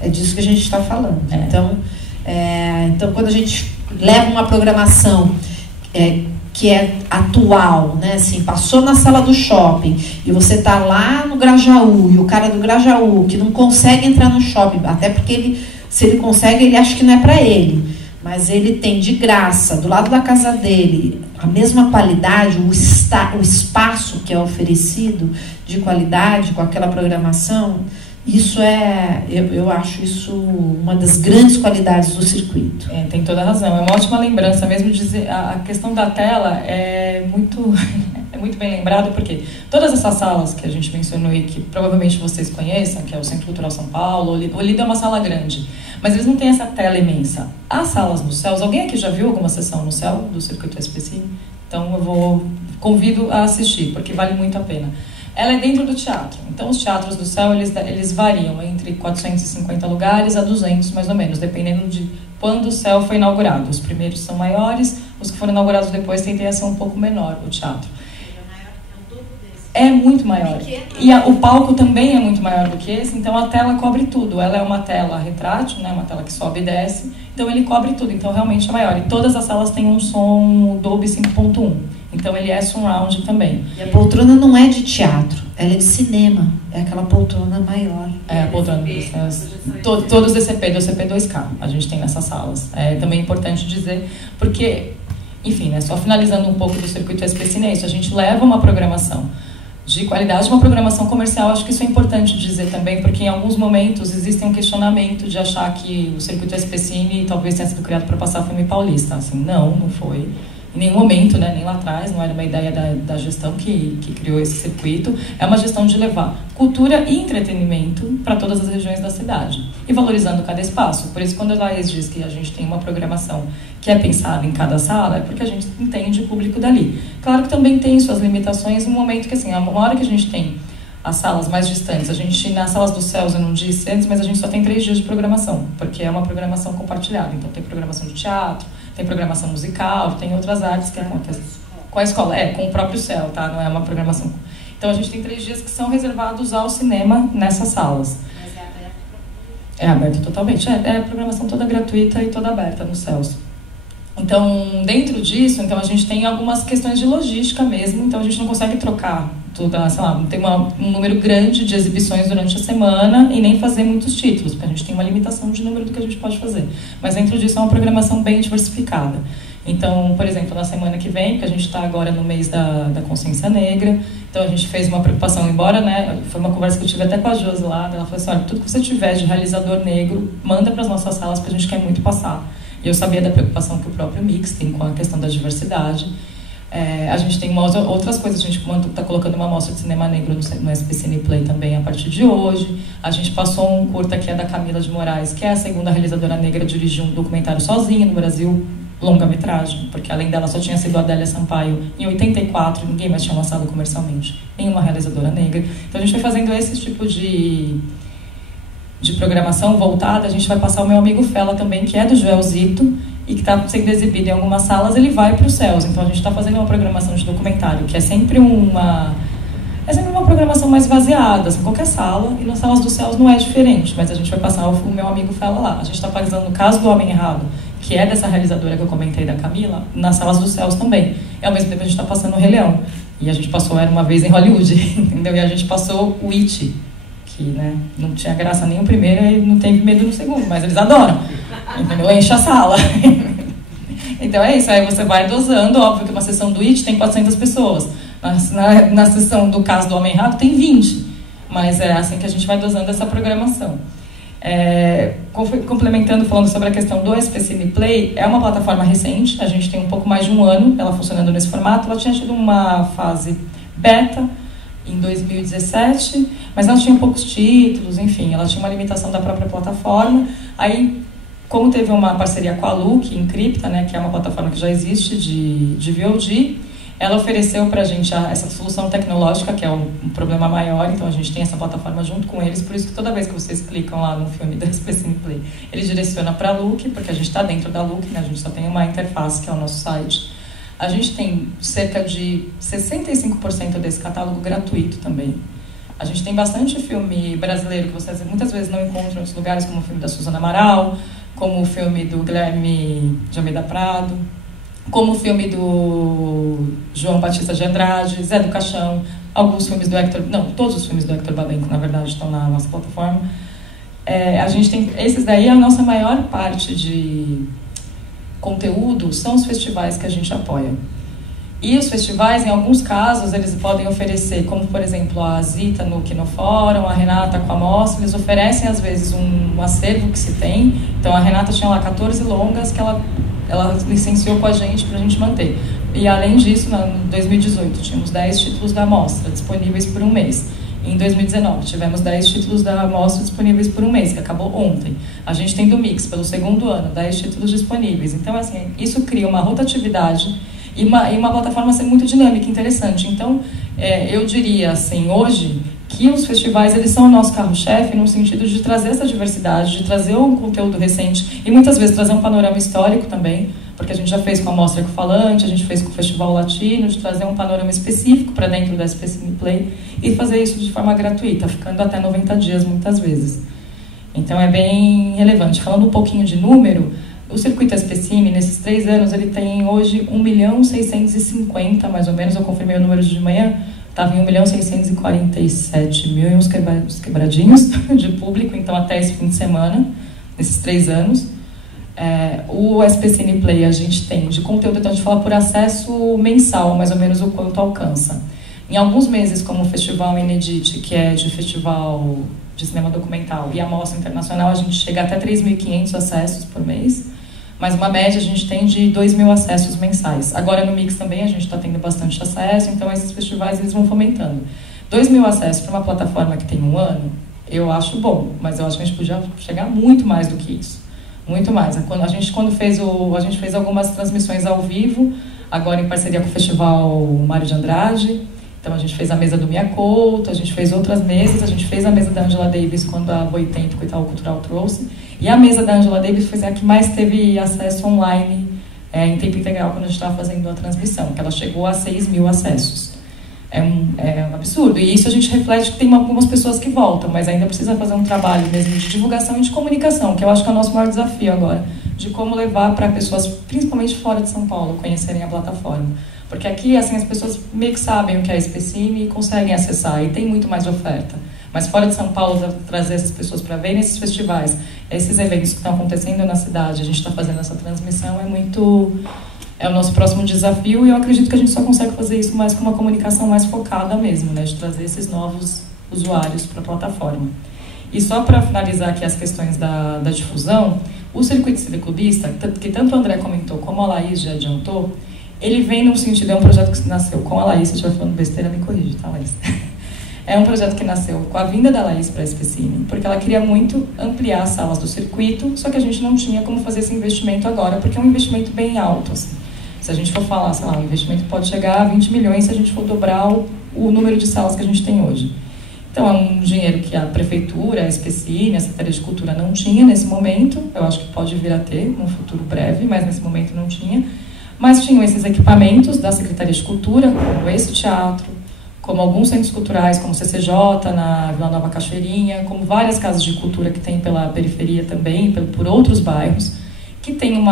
É disso que a gente está falando. Então, quando a gente leva uma programação que é atual, né? Assim, passou na sala do shopping e você está lá no Grajaú e o cara do Grajaú que não consegue entrar no shopping, até porque se ele consegue, ele acha que não é para ele. Mas ele tem de graça, do lado da casa dele, a mesma qualidade, o espaço que é oferecido de qualidade com aquela programação, isso eu acho isso uma das grandes qualidades do circuito. Tem toda a razão, é uma ótima lembrança mesmo dizer, a questão da tela é muito bem lembrado, porque todas essas salas que a gente mencionou e que provavelmente vocês conheçam, que é o Centro Cultural São Paulo, o Olido é uma sala grande, mas eles não têm essa tela imensa. As salas nos céus, alguém aqui já viu alguma sessão no céu do Circuito SPCine? Então eu convido a assistir, porque vale muito a pena. Ela é dentro do teatro, então os teatros do céu eles variam entre 450 lugares a 200 mais ou menos, dependendo de quando o céu foi inaugurado. Os primeiros são maiores, os que foram inaugurados depois tendem a ser um pouco menor o teatro. É muito maior. E o palco também é muito maior do que esse, então a tela cobre tudo. Ela é uma tela retrátil, né, uma tela que sobe e desce, então ele cobre tudo, então realmente é maior. E todas as salas têm um som Dolby 5.1, então ele é surround também. E a poltrona não é de teatro, ela é de cinema, é aquela poltrona maior. A poltrona todos DCP, DCP 2K, a gente tem nessas salas. É também importante dizer, porque, enfim, né, só finalizando um pouco do circuito SPCine, é isso, a gente leva uma programação de qualidade, uma programação comercial. Acho que isso é importante dizer também, porque em alguns momentos existe um questionamento de achar que o circuito SPCine talvez tenha sido criado para passar filme paulista. Assim, não foi. Em nenhum momento, né, nem lá atrás, não era uma ideia da gestão que criou esse circuito. É uma gestão de levar cultura e entretenimento para todas as regiões da cidade e valorizando cada espaço. Por isso, quando a Laís diz que a gente tem uma programação que é pensada em cada sala, é porque a gente entende o público dali. Claro que também tem suas limitações no momento que, assim, uma hora que a gente tem as salas mais distantes, a gente, nas salas dos céus, eu não disse antes, mas a gente só tem 3 dias de programação, porque é uma programação compartilhada. Então, tem programação de teatro, tem programação musical, tem outras artes que acontecem com a escola, com o próprio céu, tá? Não é uma programação. Então, a gente tem 3 dias que são reservados ao cinema nessas salas. Mas é aberto para É aberto totalmente. É a programação toda gratuita e toda aberta nos céus. Então, dentro disso, então a gente tem algumas questões de logística mesmo, então a gente não consegue trocar tudo, sei lá, tem um número grande de exibições durante a semana e nem fazer muitos títulos, porque a gente tem uma limitação de número do que a gente pode fazer. Mas dentro disso é uma programação bem diversificada. Então, por exemplo, na semana que vem, que a gente está agora no mês da consciência negra, então a gente fez uma preocupação, embora, né, foi uma conversa que eu tive até com a Josi lá, ela falou assim, olha, tudo que você tiver de realizador negro, manda para as nossas salas, porque a gente quer muito passar. E eu sabia da preocupação que o próprio Mix tem com a questão da diversidade. A gente tem outras coisas, a gente está colocando uma mostra de cinema negro no SPCine Play também a partir de hoje. A gente passou um curta que é da Camila de Moraes, que é a segunda realizadora negra a dirigir um documentário sozinha no Brasil, longa-metragem, porque além dela só tinha sido a Adélia Sampaio em 84, ninguém mais tinha lançado comercialmente, nenhuma realizadora negra. Então a gente vai fazendo esse tipo de programação voltada. A gente vai passar o Meu Amigo Fela também, que é do Joelzito, e que está sendo exibido em algumas salas, ele vai para os céus. Então a gente está fazendo uma programação de documentário, que é sempre uma programação mais vaziada, assim, qualquer sala, e nas salas dos céus não é diferente, mas a gente vai passar o Meu Amigo Fela lá. A gente está fazendo o Caso do Homem Errado, que é dessa realizadora que eu comentei, da Camila, nas salas dos céus também. E ao mesmo tempo a gente está passando o Rei Leão. E a gente passou Era Uma Vez em Hollywood, entendeu? E a gente passou o It, que, né, não tinha graça nem o primeiro e não teve medo no segundo, mas eles adoram, entendeu? Enche a sala. Então é isso, aí você vai dosando. Óbvio que uma sessão do It tem 400 pessoas, na sessão do Caso do Homem Errado tem 20, mas é assim que a gente vai dosando essa programação. Complementando, falando sobre a questão do SPCine Play, é uma plataforma recente, a gente tem um pouco mais de um ano ela funcionando nesse formato. Ela tinha tido uma fase beta em 2017, mas ela tinha poucos títulos, enfim, ela tinha uma limitação da própria plataforma. Aí, como teve uma parceria com a Look, Encripta, né, que é uma plataforma que já existe de VOD, ela ofereceu para a gente essa solução tecnológica, que é um problema maior, então a gente tem essa plataforma junto com eles, por isso que toda vez que vocês clicam lá no filme da SPCine Play, ele direciona para a Look, porque a gente está dentro da Look, né, a gente só tem uma interface, que é o nosso site. A gente tem cerca de 65% desse catálogo gratuito também. A gente tem bastante filme brasileiro que vocês muitas vezes não encontram em outros lugares, como o filme da Suzana Amaral, como o filme do Guilherme de Almeida Prado, como o filme do João Batista de Andrade, Zé do Caixão, alguns filmes do Hector... Não, todos os filmes do Hector Babenco, na verdade, estão na nossa plataforma. A gente tem... Esses daí, a nossa maior parte de conteúdo são os festivais que a gente apoia. E os festivais, em alguns casos, eles podem oferecer, como, por exemplo, a Zita no Kinofórum, a Renata com a Mostra, eles oferecem, às vezes, um acervo que se tem. Então, a Renata tinha lá 14 longas que ela licenciou com a gente para a gente manter. E, além disso, em 2018, tínhamos 10 títulos da Mostra disponíveis por um mês. Em 2019, tivemos 10 títulos da Mostra disponíveis por um mês, que acabou ontem. A gente tem do Mix, pelo segundo ano, 10 títulos disponíveis. Então, assim, isso cria uma rotatividade e uma plataforma ser muito dinâmica, interessante. Então, eu diria, assim, hoje, que os festivais, eles são o nosso carro-chefe no sentido de trazer essa diversidade, de trazer um conteúdo recente e muitas vezes trazer um panorama histórico também, porque a gente já fez com a Mostra Ecofalante, a gente fez com o Festival Latino, de trazer um panorama específico para dentro da SPCine Play e fazer isso de forma gratuita, ficando até 90 dias muitas vezes. Então é bem relevante. Falando um pouquinho de número, o circuito SPCine, nesses 3 anos, ele tem hoje 1.650.000, mais ou menos, eu confirmei o número de manhã, estava em 1.647.000 e uns quebradinhos de público, então até esse fim de semana, nesses 3 anos. O SPCine Play a gente tem de conteúdo, então a gente fala por acesso mensal, mais ou menos o quanto alcança. Em alguns meses, como o Festival Inedite, que é de festival de cinema documental, e a Mostra Internacional, a gente chega até 3.500 acessos por mês, mas uma média a gente tem de 2.000 acessos mensais. Agora no Mix também a gente está tendo bastante acesso, então esses festivais eles vão fomentando. 2.000 acessos para uma plataforma que tem um ano, eu acho bom, mas eu acho que a gente podia chegar muito mais do que isso. Muito mais. A gente fez algumas transmissões ao vivo, agora em parceria com o Festival Mário de Andrade. Então a gente fez a mesa do Mia Couto, a gente fez outras mesas, a gente fez a mesa da Angela Davis quando a Boitempo e o Itaú Cultural trouxe. E a mesa da Angela Davis foi a que mais teve acesso online em tempo integral quando a gente estava fazendo a transmissão, que ela chegou a 6.000 acessos. é um absurdo. E isso a gente reflete que tem algumas pessoas que voltam, mas ainda precisa fazer um trabalho mesmo de divulgação e de comunicação, que eu acho que é o nosso maior desafio agora, de como levar para pessoas, principalmente fora de São Paulo, conhecerem a plataforma. Porque aqui, assim, as pessoas meio que sabem o que é a SPCine e conseguem acessar, e tem muito mais oferta. Mas fora de São Paulo, trazer essas pessoas para verem esses festivais, esses eventos que estão acontecendo na cidade, a gente está fazendo essa transmissão, é o nosso próximo desafio, e eu acredito que a gente só consegue fazer isso mais com uma comunicação mais focada mesmo, né, de trazer esses novos usuários para a plataforma. E só para finalizar aqui as questões da difusão, o circuito cineclubista, que tanto o André comentou como a Laís já adiantou, ele vem num sentido, é um projeto que nasceu com a Laís, se eu estiver falando besteira, me corrige, tá, Laís? É um projeto que nasceu com a vinda da Laís para a SPCine, porque ela queria muito ampliar as salas do circuito, só que a gente não tinha como fazer esse investimento agora, porque é um investimento bem alto, assim. Se a gente for falar, sei lá, o investimento pode chegar a 20 milhões se a gente for dobrar o número de salas que a gente tem hoje. Então, é um dinheiro que a Prefeitura, a SPCine, a Secretaria de Cultura não tinha nesse momento. Eu acho que pode vir a ter num futuro breve, mas nesse momento não tinha. Mas tinham esses equipamentos da Secretaria de Cultura, como esse teatro, como alguns centros culturais, como o CCJ, na Vila Nova Cachoeirinha, como várias casas de cultura que tem pela periferia também, por outros bairros, que tem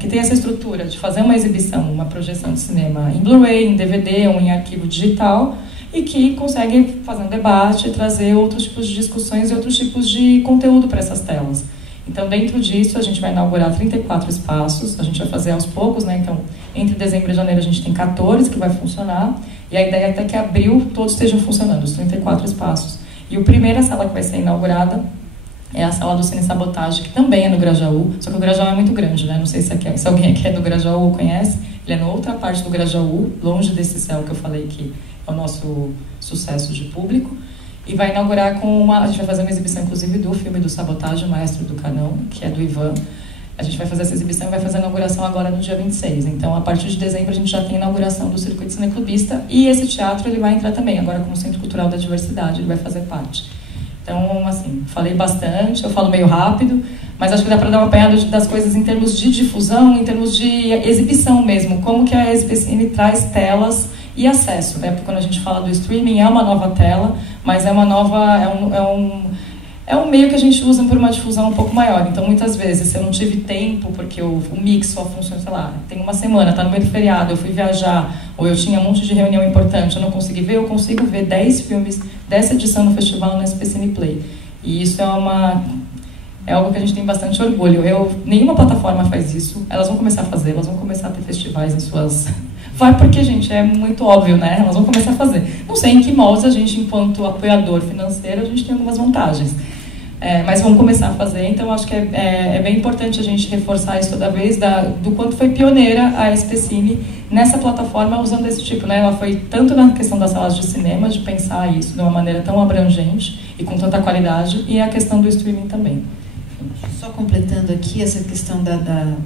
que tem essa estrutura de fazer uma exibição, uma projeção de cinema em Blu-ray, em DVD ou em arquivo digital, e que consegue fazer um debate, trazer outros tipos de discussões e outros tipos de conteúdo para essas telas. Então, dentro disso, a gente vai inaugurar 34 espaços, a gente vai fazer aos poucos, né? Então, entre dezembro e janeiro a gente tem 14 que vai funcionar, e a ideia é até que abril todos estejam funcionando, os 34 espaços. E a primeira sala que vai ser inaugurada é a sala do Cine Sabotagem, que também é no Grajaú, só que o Grajaú é muito grande, né? Não sei se alguém aqui é do Grajaú conhece, ele é na outra parte do Grajaú, longe desse céu que eu falei que é o nosso sucesso de público. E vai inaugurar a gente vai fazer uma exibição, inclusive, do filme do Sabotagem, Maestro do Canão, que é do Ivan. A gente vai fazer essa exibição e vai fazer a inauguração agora no dia 26. Então, a partir de dezembro, a gente já tem a inauguração do Circuito Cineclubista, e esse teatro ele vai entrar também, agora como Centro Cultural da Diversidade, ele vai fazer parte. Então, assim, falei bastante, eu falo meio rápido, mas acho que dá para dar uma apanhada das coisas em termos de difusão, em termos de exibição mesmo, como que a SPCine traz telas e acesso, né? Porque quando a gente fala do streaming é uma nova tela, mas é uma nova, é um meio que a gente usa por uma difusão um pouco maior. Então, muitas vezes, se eu não tive tempo, porque o mix só funciona, sei lá, tem uma semana, tá no meio do feriado, eu fui viajar, ou eu tinha um monte de reunião importante, eu não consegui ver, eu consigo ver 10 filmes dessa edição do festival no SPCine Play. E isso é algo que a gente tem bastante orgulho. Nenhuma plataforma faz isso, elas vão começar a fazer, elas vão começar a ter festivais em suas... Vai porque, gente, é muito óbvio, né? Elas vão começar a fazer. Não sei em que moldes a gente, enquanto apoiador financeiro, a gente tem algumas vantagens. Mas vamos começar a fazer, então acho que é bem importante a gente reforçar isso toda vez, do quanto foi pioneira a SPCine nessa plataforma usando esse tipo, né? Ela foi tanto na questão das salas de cinema, de pensar isso de uma maneira tão abrangente e com tanta qualidade, e a questão do streaming também. Só completando aqui, essa questão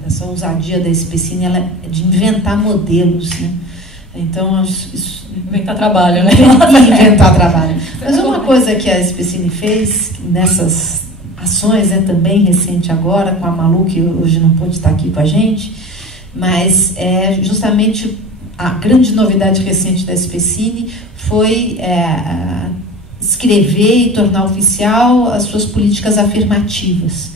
dessa ousadia da SPCine, ela é de inventar modelos, né? Então, inventar trabalho, né? Inventar trabalho. Mas uma coisa que a SPCine fez nessas ações, né, também recente agora, com a Malu, que hoje não pôde estar aqui com a gente, mas justamente a grande novidade recente da SPCine foi escrever e tornar oficial as suas políticas afirmativas,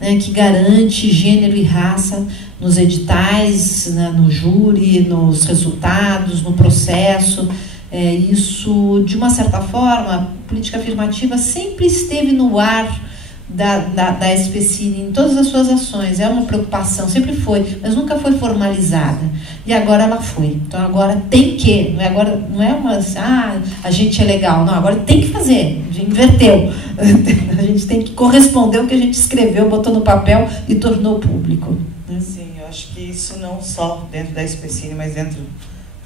né, que garante gênero e raça nos editais, né, no júri, nos resultados, no processo. Isso, de uma certa forma, a política afirmativa sempre esteve no ar da SPCine em todas as suas ações. É uma preocupação, sempre foi, mas nunca foi formalizada. E agora ela foi. Então agora tem que, não é uma a gente é legal, não, agora tem que fazer, a gente inverteu. A gente tem que corresponder ao que a gente escreveu, botou no papel e tornou público. Sim, eu acho que isso não só dentro da SPCine, mas dentro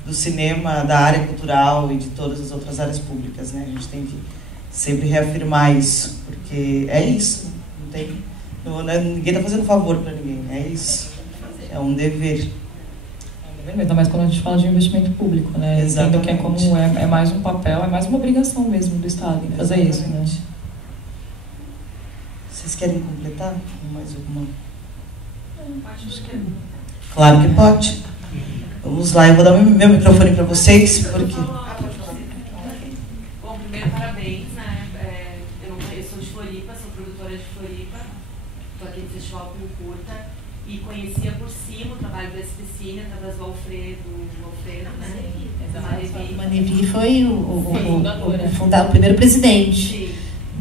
do cinema, da área cultural e de todas as outras áreas públicas, né? A gente tem que sempre reafirmar isso, porque é isso, ninguém está fazendo favor para ninguém, é isso, é um dever. Ainda mais quando a gente fala de investimento público, né? Entendo que é mais um papel, é mais uma obrigação mesmo do Estado em fazer isso, né? Vocês querem completar mais alguma? Acho que é. Claro que pode. Vamos lá, eu vou dar meu microfone para vocês, porque... Bom, primeiro, parabéns, né? Eu sou de Floripa, sou produtora de Floripa, estou aqui no Festival com Curta, e conhecia por cima o trabalho do SPCine, através do Alfredo, né? Manevi foi o primeiro presidente. Sim.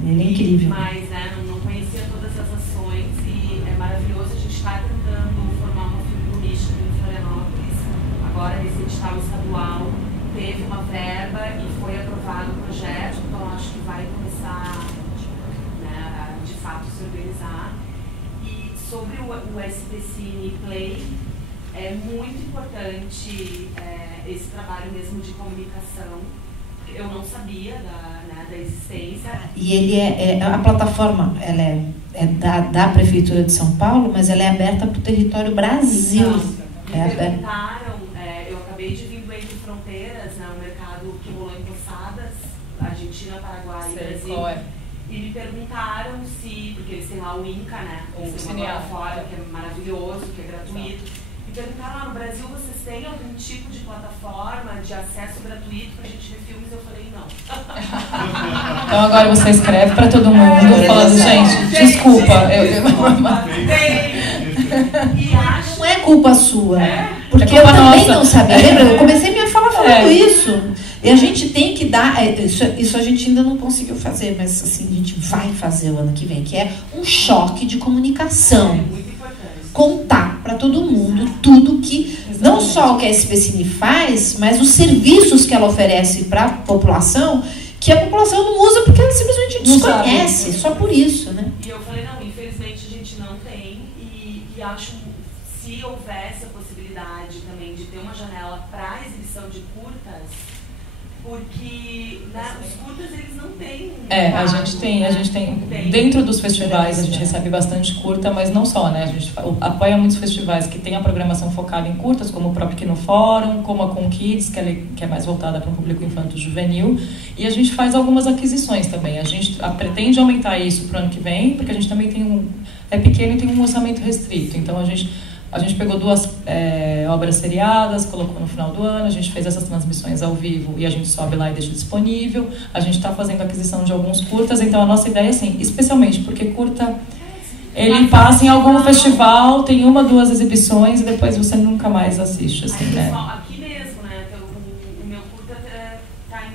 Ele é incrível. Mas não conhecia todas as ações e é maravilhoso. A gente está tentando formar uma filmística em Florianópolis. Agora, esse edital estadual teve uma verba e foi aprovado o projeto, então acho que vai começar, né, a, de fato, se organizar. E sobre o SPCine Play, é muito importante esse trabalho mesmo de comunicação. Eu não sabia da existência. E ele a plataforma, ela é da Prefeitura de São Paulo, mas ela é aberta para o território Brasil. Me perguntaram, eu acabei de vir do Entre Fronteiras, né, um mercado que rolou em Poçadas, Argentina, Paraguai e Brasil. E me perguntaram se, porque eles têm lá o INCA, né, fora, que é maravilhoso, que é gratuito. Me perguntaram, lá no Brasil vocês têm algum tipo de plataforma de acesso gratuito para a gente ver filmes? Eu falei, não. Então agora você escreve para todo mundo, falando, gente, desculpa. Não é culpa sua. Porque eu também não sabia. Lembra? Eu comecei minha fala falando isso. E a gente tem que dar... Isso a gente ainda não conseguiu fazer, mas assim, a gente vai fazer o ano que vem, que é um choque de comunicação. Contar para todo mundo tudo que, não só o que a SPCine faz, mas os serviços que ela oferece para a população, que a população não usa porque ela simplesmente desconhece, só por isso, né? E eu falei, não, infelizmente a gente não tem, e acho, se houvesse a possibilidade também de ter uma janela para exibição de curtas, porque, né, os curtas eles não têm... a gente tem dentro dos festivais a gente recebe bastante curta, mas não só, né? A gente apoia muitos festivais que tem a programação focada em curtas, como o próprio Kino Fórum, como a Com Kids, que é mais voltada para um público infanto-juvenil, e a gente faz algumas aquisições também. A gente pretende aumentar isso para o ano que vem, porque a gente também tem é pequeno e tem um orçamento restrito, então a gente pegou 2 obras seriadas, colocou no final do ano, a gente fez essas transmissões ao vivo e a gente sobe lá e deixa disponível. A gente está fazendo aquisição de alguns curtas, então a nossa ideia é assim, especialmente porque curta, ele passa em algum festival, tem 1 ou 2 exibições e depois você nunca mais assiste, assim, né? Aqui mesmo, né, o meu curta está em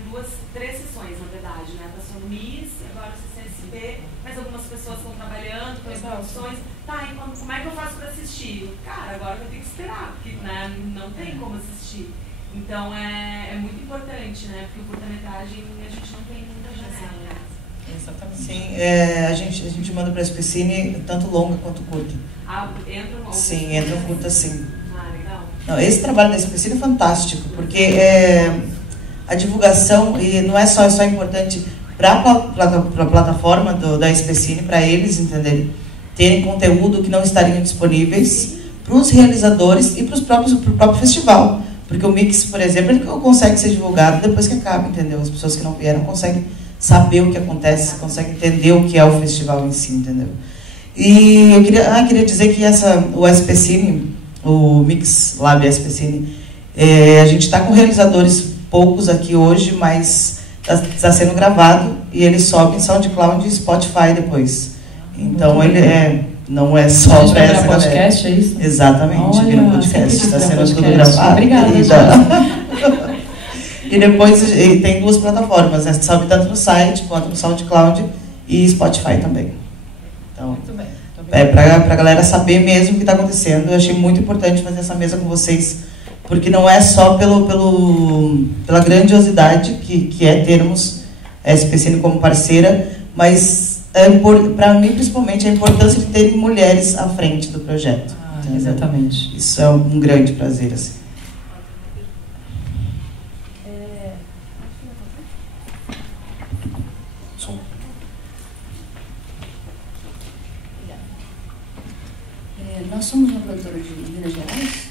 3 sessões, na verdade, né? Passou no MIS, agora o CCSP, mas algumas pessoas estão trabalhando com as produções. Tá, e como é que eu faço para assistir? Cara, agora eu tenho que esperar, porque, né, não tem como assistir. Então é muito importante, né? Porque o curta-metragem a gente não tem muita janela. Exatamente. Sim, a gente manda para a SPCine tanto longa quanto curta. Entra um... Sim, entra um curta sim. Legal. Não, esse trabalho da SPCine é fantástico, porque a divulgação, e não é só importante para a plataforma da SPCine, para eles entenderem, terem conteúdo que não estariam disponíveis para os realizadores e para o próprio festival. Porque o Mix, por exemplo, ele consegue ser divulgado depois que acaba, entendeu? As pessoas que não vieram conseguem saber o que acontece, conseguem entender o que é o festival em si, entendeu? E eu queria dizer que o SPCine, o Mix Lab SPCine, a gente está com realizadores poucos aqui hoje, mas está sendo gravado e ele sobe em SoundCloud e Spotify depois. Então ele não é só para essa podcast, é isso? Exatamente, vira um podcast, está sendo tudo gravado. Obrigada. E depois tem 2 plataformas, né? Sobe tanto no site quanto no SoundCloud e Spotify também. Então, muito bem. Para a galera saber mesmo o que está acontecendo. Eu achei muito importante fazer essa mesa com vocês, porque não é só pela grandiosidade que é termos a SPCine como parceira, mas para mim, principalmente, a importância de terem mulheres à frente do projeto. Exatamente. Isso é um grande prazer, assim. Nós somos uma produtora de Minas Gerais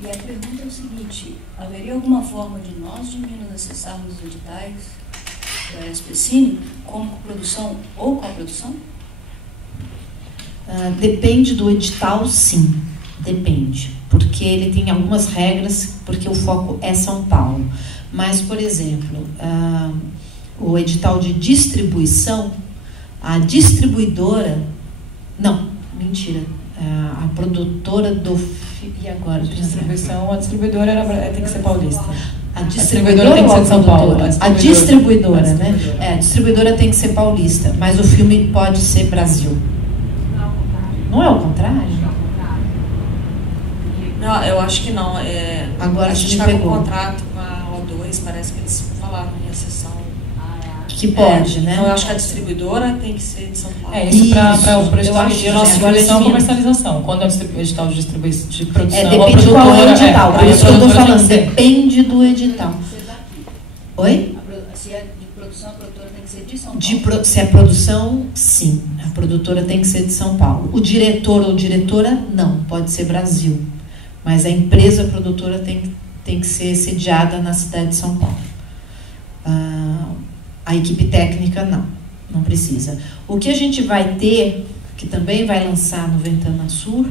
e a pergunta é o seguinte: haveria alguma forma de nós de Minas acessarmos os editais da SPCine como produção ou coprodução? Depende do edital, sim. Depende, porque ele tem algumas regras, porque o foco é São Paulo. Mas, por exemplo, o edital de distribuição, a distribuidora... Não, mentira. A produtora do... E agora? Distribuição, a distribuidora tem que ser paulista. A distribuidora tem que ser de São Paulo. A distribuidora, né? A distribuidora tem que ser paulista, mas o filme pode ser Brasil. Não é o contrário? Não, eu acho que não. Agora a gente me está com pegou. um contrato com a O2, parece que eles falaram em exceção. Que pode, né? Então, eu acho que a distribuidora tem que ser de São Paulo. Isso para o eu acho que distribuição e comercialização. Quando é o edital de distribuição de produção, depende de qual é o edital. Por isso que eu estou falando, tem depende do edital. Oi? Se é de produção, a produtora tem que ser de São Paulo. Se é produção, sim. A produtora tem que ser de São Paulo. O diretor ou diretora, não. Pode ser Brasil. Mas a empresa produtora tem que ser sediada na cidade de São Paulo. A equipe técnica, não precisa. O que a gente vai ter, que também vai lançar no Ventana Sur,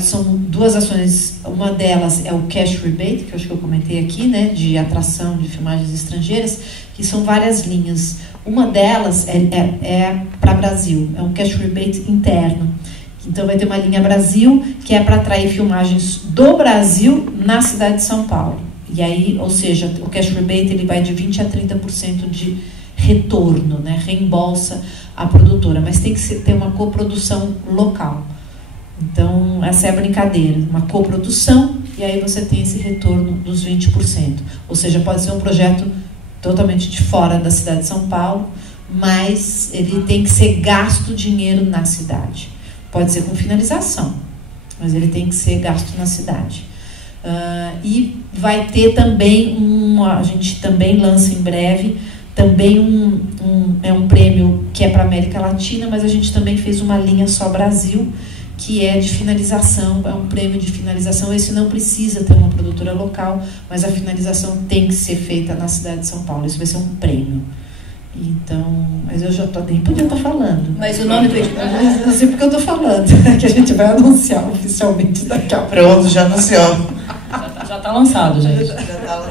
são duas ações. Uma delas é o Cash Rebate, que eu acho que eu comentei aqui, né, de atração de filmagens estrangeiras, que são várias linhas. Uma delas é para Brasil, é um Cash Rebate interno. Então vai ter uma linha Brasil, que é para atrair filmagens do Brasil na cidade de São Paulo. E aí, ou seja, o Cash Rebate ele vai de 20% a 30% de retorno, né? Reembolsa a produtora, mas tem que ter uma coprodução local. Então, essa é a brincadeira, uma coprodução, e aí você tem esse retorno dos 20%. Ou seja, pode ser um projeto totalmente de fora da cidade de São Paulo, mas ele tem que ser gasto dinheiro na cidade. Pode ser com finalização, mas ele tem que ser gasto na cidade. E vai ter também a gente também lança em breve também um prêmio que é para a América Latina, mas a gente também fez uma linha só Brasil, que é de finalização, é um prêmio de finalização. Esse não precisa ter uma produtora local, mas a finalização tem que ser feita na cidade de São Paulo. Isso vai ser um prêmio. Então, mas eu já nem podia estar falando. Mas o nome do edital... Não sei porque eu estou falando, que a gente vai anunciar oficialmente daqui a pouco. Pronto, já anunciou. Já está lançado, gente.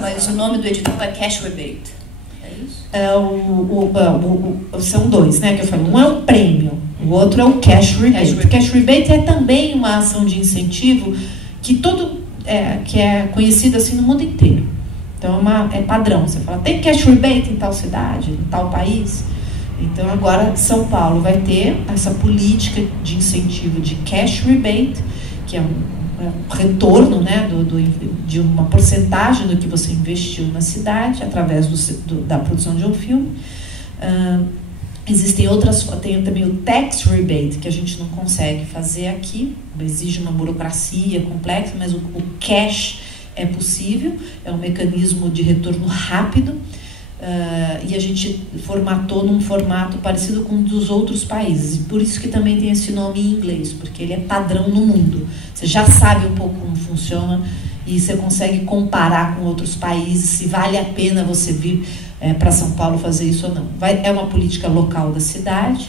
Mas o nome do edital é Cash Rebate. É isso? São dois, né? Que eu falei. Um é o prêmio, o outro é o Cash Rebate. Cash Rebate é também uma ação de incentivo que que é conhecida assim no mundo inteiro. Então é padrão. Você fala, tem Cash Rebate em tal cidade, em tal país. Então agora São Paulo vai ter essa política de incentivo de Cash Rebate, que é um retorno, né, de uma porcentagem do que você investiu na cidade através da produção de um filme. Existem tem também o Tax Rebate, que a gente não consegue fazer aqui, exige uma burocracia complexa, mas o cash é possível, é um mecanismo de retorno rápido, e a gente formatou num formato parecido com um dos outros países, e por isso que também tem esse nome em inglês, porque ele é padrão no mundo. Você já sabe um pouco como funciona e você consegue comparar com outros países, se vale a pena você vir para São Paulo fazer isso ou não. É uma política local da cidade,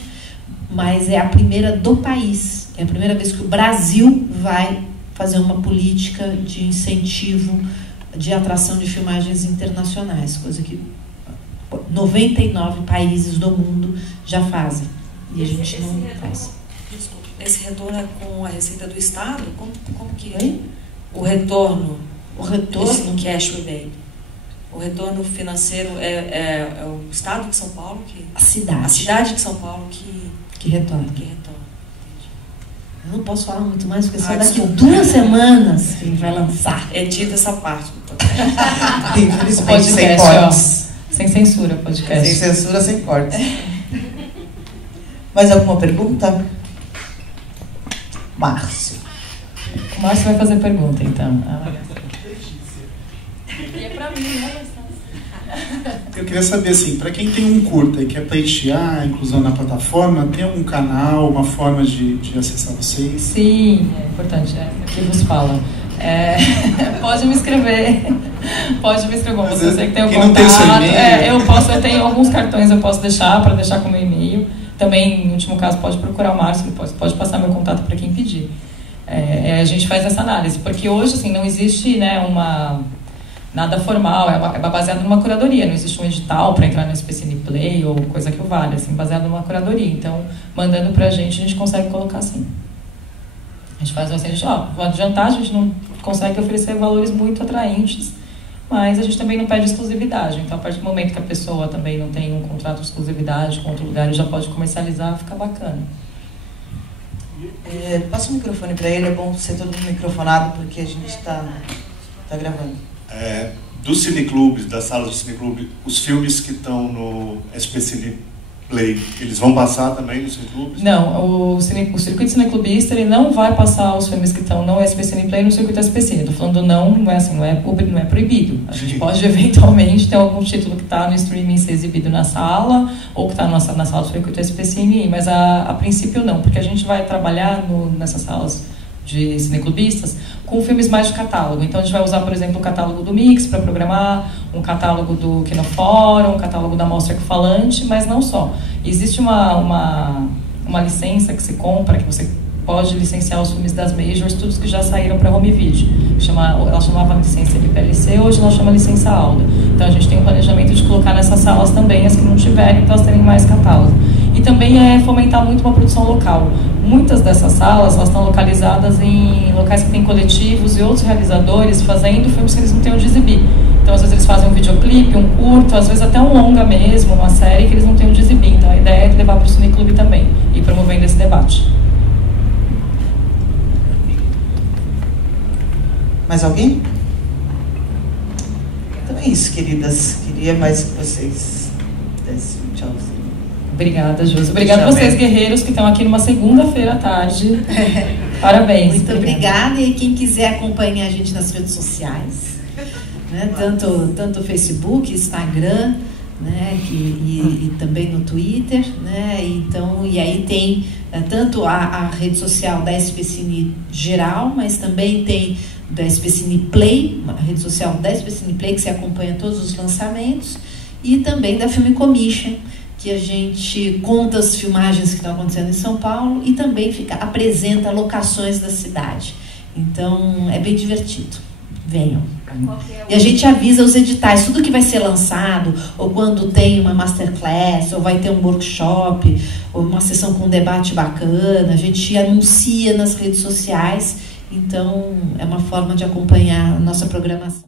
mas é a primeira do país, é a primeira vez que o Brasil vai fazer uma política de incentivo de atração de filmagens internacionais, coisa que 99 países do mundo já fazem, e a gente não faz. Desculpa, esse retorno é com a receita do Estado? Como que é? O retorno Esse cash rebate. O retorno financeiro é o Estado de São Paulo a cidade de São Paulo que retorna. Eu não posso falar muito mais, porque só daqui desculpa. 2 semanas que a gente vai lançar. Edita essa parte. Infelizmente, sem Podcast, cortes. Sem censura, podcast. Sem censura, sem cortes. Mais alguma pergunta? Márcio. O Márcio vai fazer pergunta, então. E é pra mim, né? Eu queria saber, assim, para quem tem um curta e quer pleitear a inclusão na plataforma, tem um canal, uma forma de acessar vocês? Sim, é importante. Aqui vos fala. Pode me escrever. Pode me escrever. Bom, você que tem o contato. Não tem seu e-mail. Eu tenho alguns cartões, eu posso deixar para deixar com o meu e-mail. Também, em último caso, pode procurar o Márcio, pode passar meu contato para quem pedir. a gente faz essa análise, porque hoje assim, não existe, né, nada formal, é baseado numa curadoria, não existe um edital para entrar no SPCine Play ou coisa que o valha, assim, baseado numa curadoria. Então, mandando para a gente consegue colocar assim. A gente faz assim, não adiantar, a gente não consegue oferecer valores muito atraentes, mas a gente também não pede exclusividade. Então, a partir do momento que a pessoa também não tem um contrato de exclusividade com outro lugar e já pode comercializar, fica bacana. Passa o microfone para ele, é bom ser todo mundo microfonado, porque a gente está gravando. Dos cineclubes, das salas de cineclube, os filmes que estão no SPCine Play, eles vão passar também nos cineclubes? Não, o circuito cineclubista ele não vai passar os filmes que estão no SPCine Play no circuito SPCine. Estou falando não é assim, não é proibido. A gente pode eventualmente ter algum título que está no streaming ser exibido na sala ou que está na sala do circuito SPCine, mas a princípio não, porque a gente vai trabalhar nessas salas de cineclubistas com filmes mais de catálogo. Então a gente vai usar, por exemplo, o catálogo do Mix para programar, um catálogo do Kinofórum, um catálogo da Mostra Ecofalante, mas não só. Existe uma licença que se compra, que você pode licenciar os filmes das majors, todos que já saíram para home video. Ela chamava licença de PLC, hoje ela chama licença ALDA. Então a gente tem um planejamento de colocar nessas salas também as que não tiverem, para elas terem mais catálogo. E também fomentar muito uma produção local. Muitas dessas salas elas estão localizadas em locais que têm coletivos e outros realizadores fazendo filmes que eles não têm onde exibir. Então, às vezes, eles fazem um videoclipe, um curto, às vezes até um longa mesmo, uma série que eles não têm onde exibir. Então, a ideia é levar para o cineclube também e promovendo esse debate. Mais alguém? Então é isso, queridas. Queria mais que vocês dessem um tchauzinho. Obrigada, Josi. Obrigada a vocês, guerreiros, que estão aqui numa segunda-feira à tarde. Parabéns. Muito obrigada. E quem quiser acompanhar a gente nas redes sociais, né? Tanto Facebook, Instagram, né? E também no Twitter, né? Então, e aí tem tanto a rede social da SPCine geral, mas também tem da SPCine Play, a rede social da SPCine Play, que se acompanha todos os lançamentos, e também da Film Commission, que a gente conta as filmagens que estão acontecendo em São Paulo e também apresenta locações da cidade. Então, é bem divertido. Venham. E a gente avisa os editais, tudo que vai ser lançado, ou quando tem uma masterclass, ou vai ter um workshop, ou uma sessão com um debate bacana, a gente anuncia nas redes sociais. Então, é uma forma de acompanhar a nossa programação.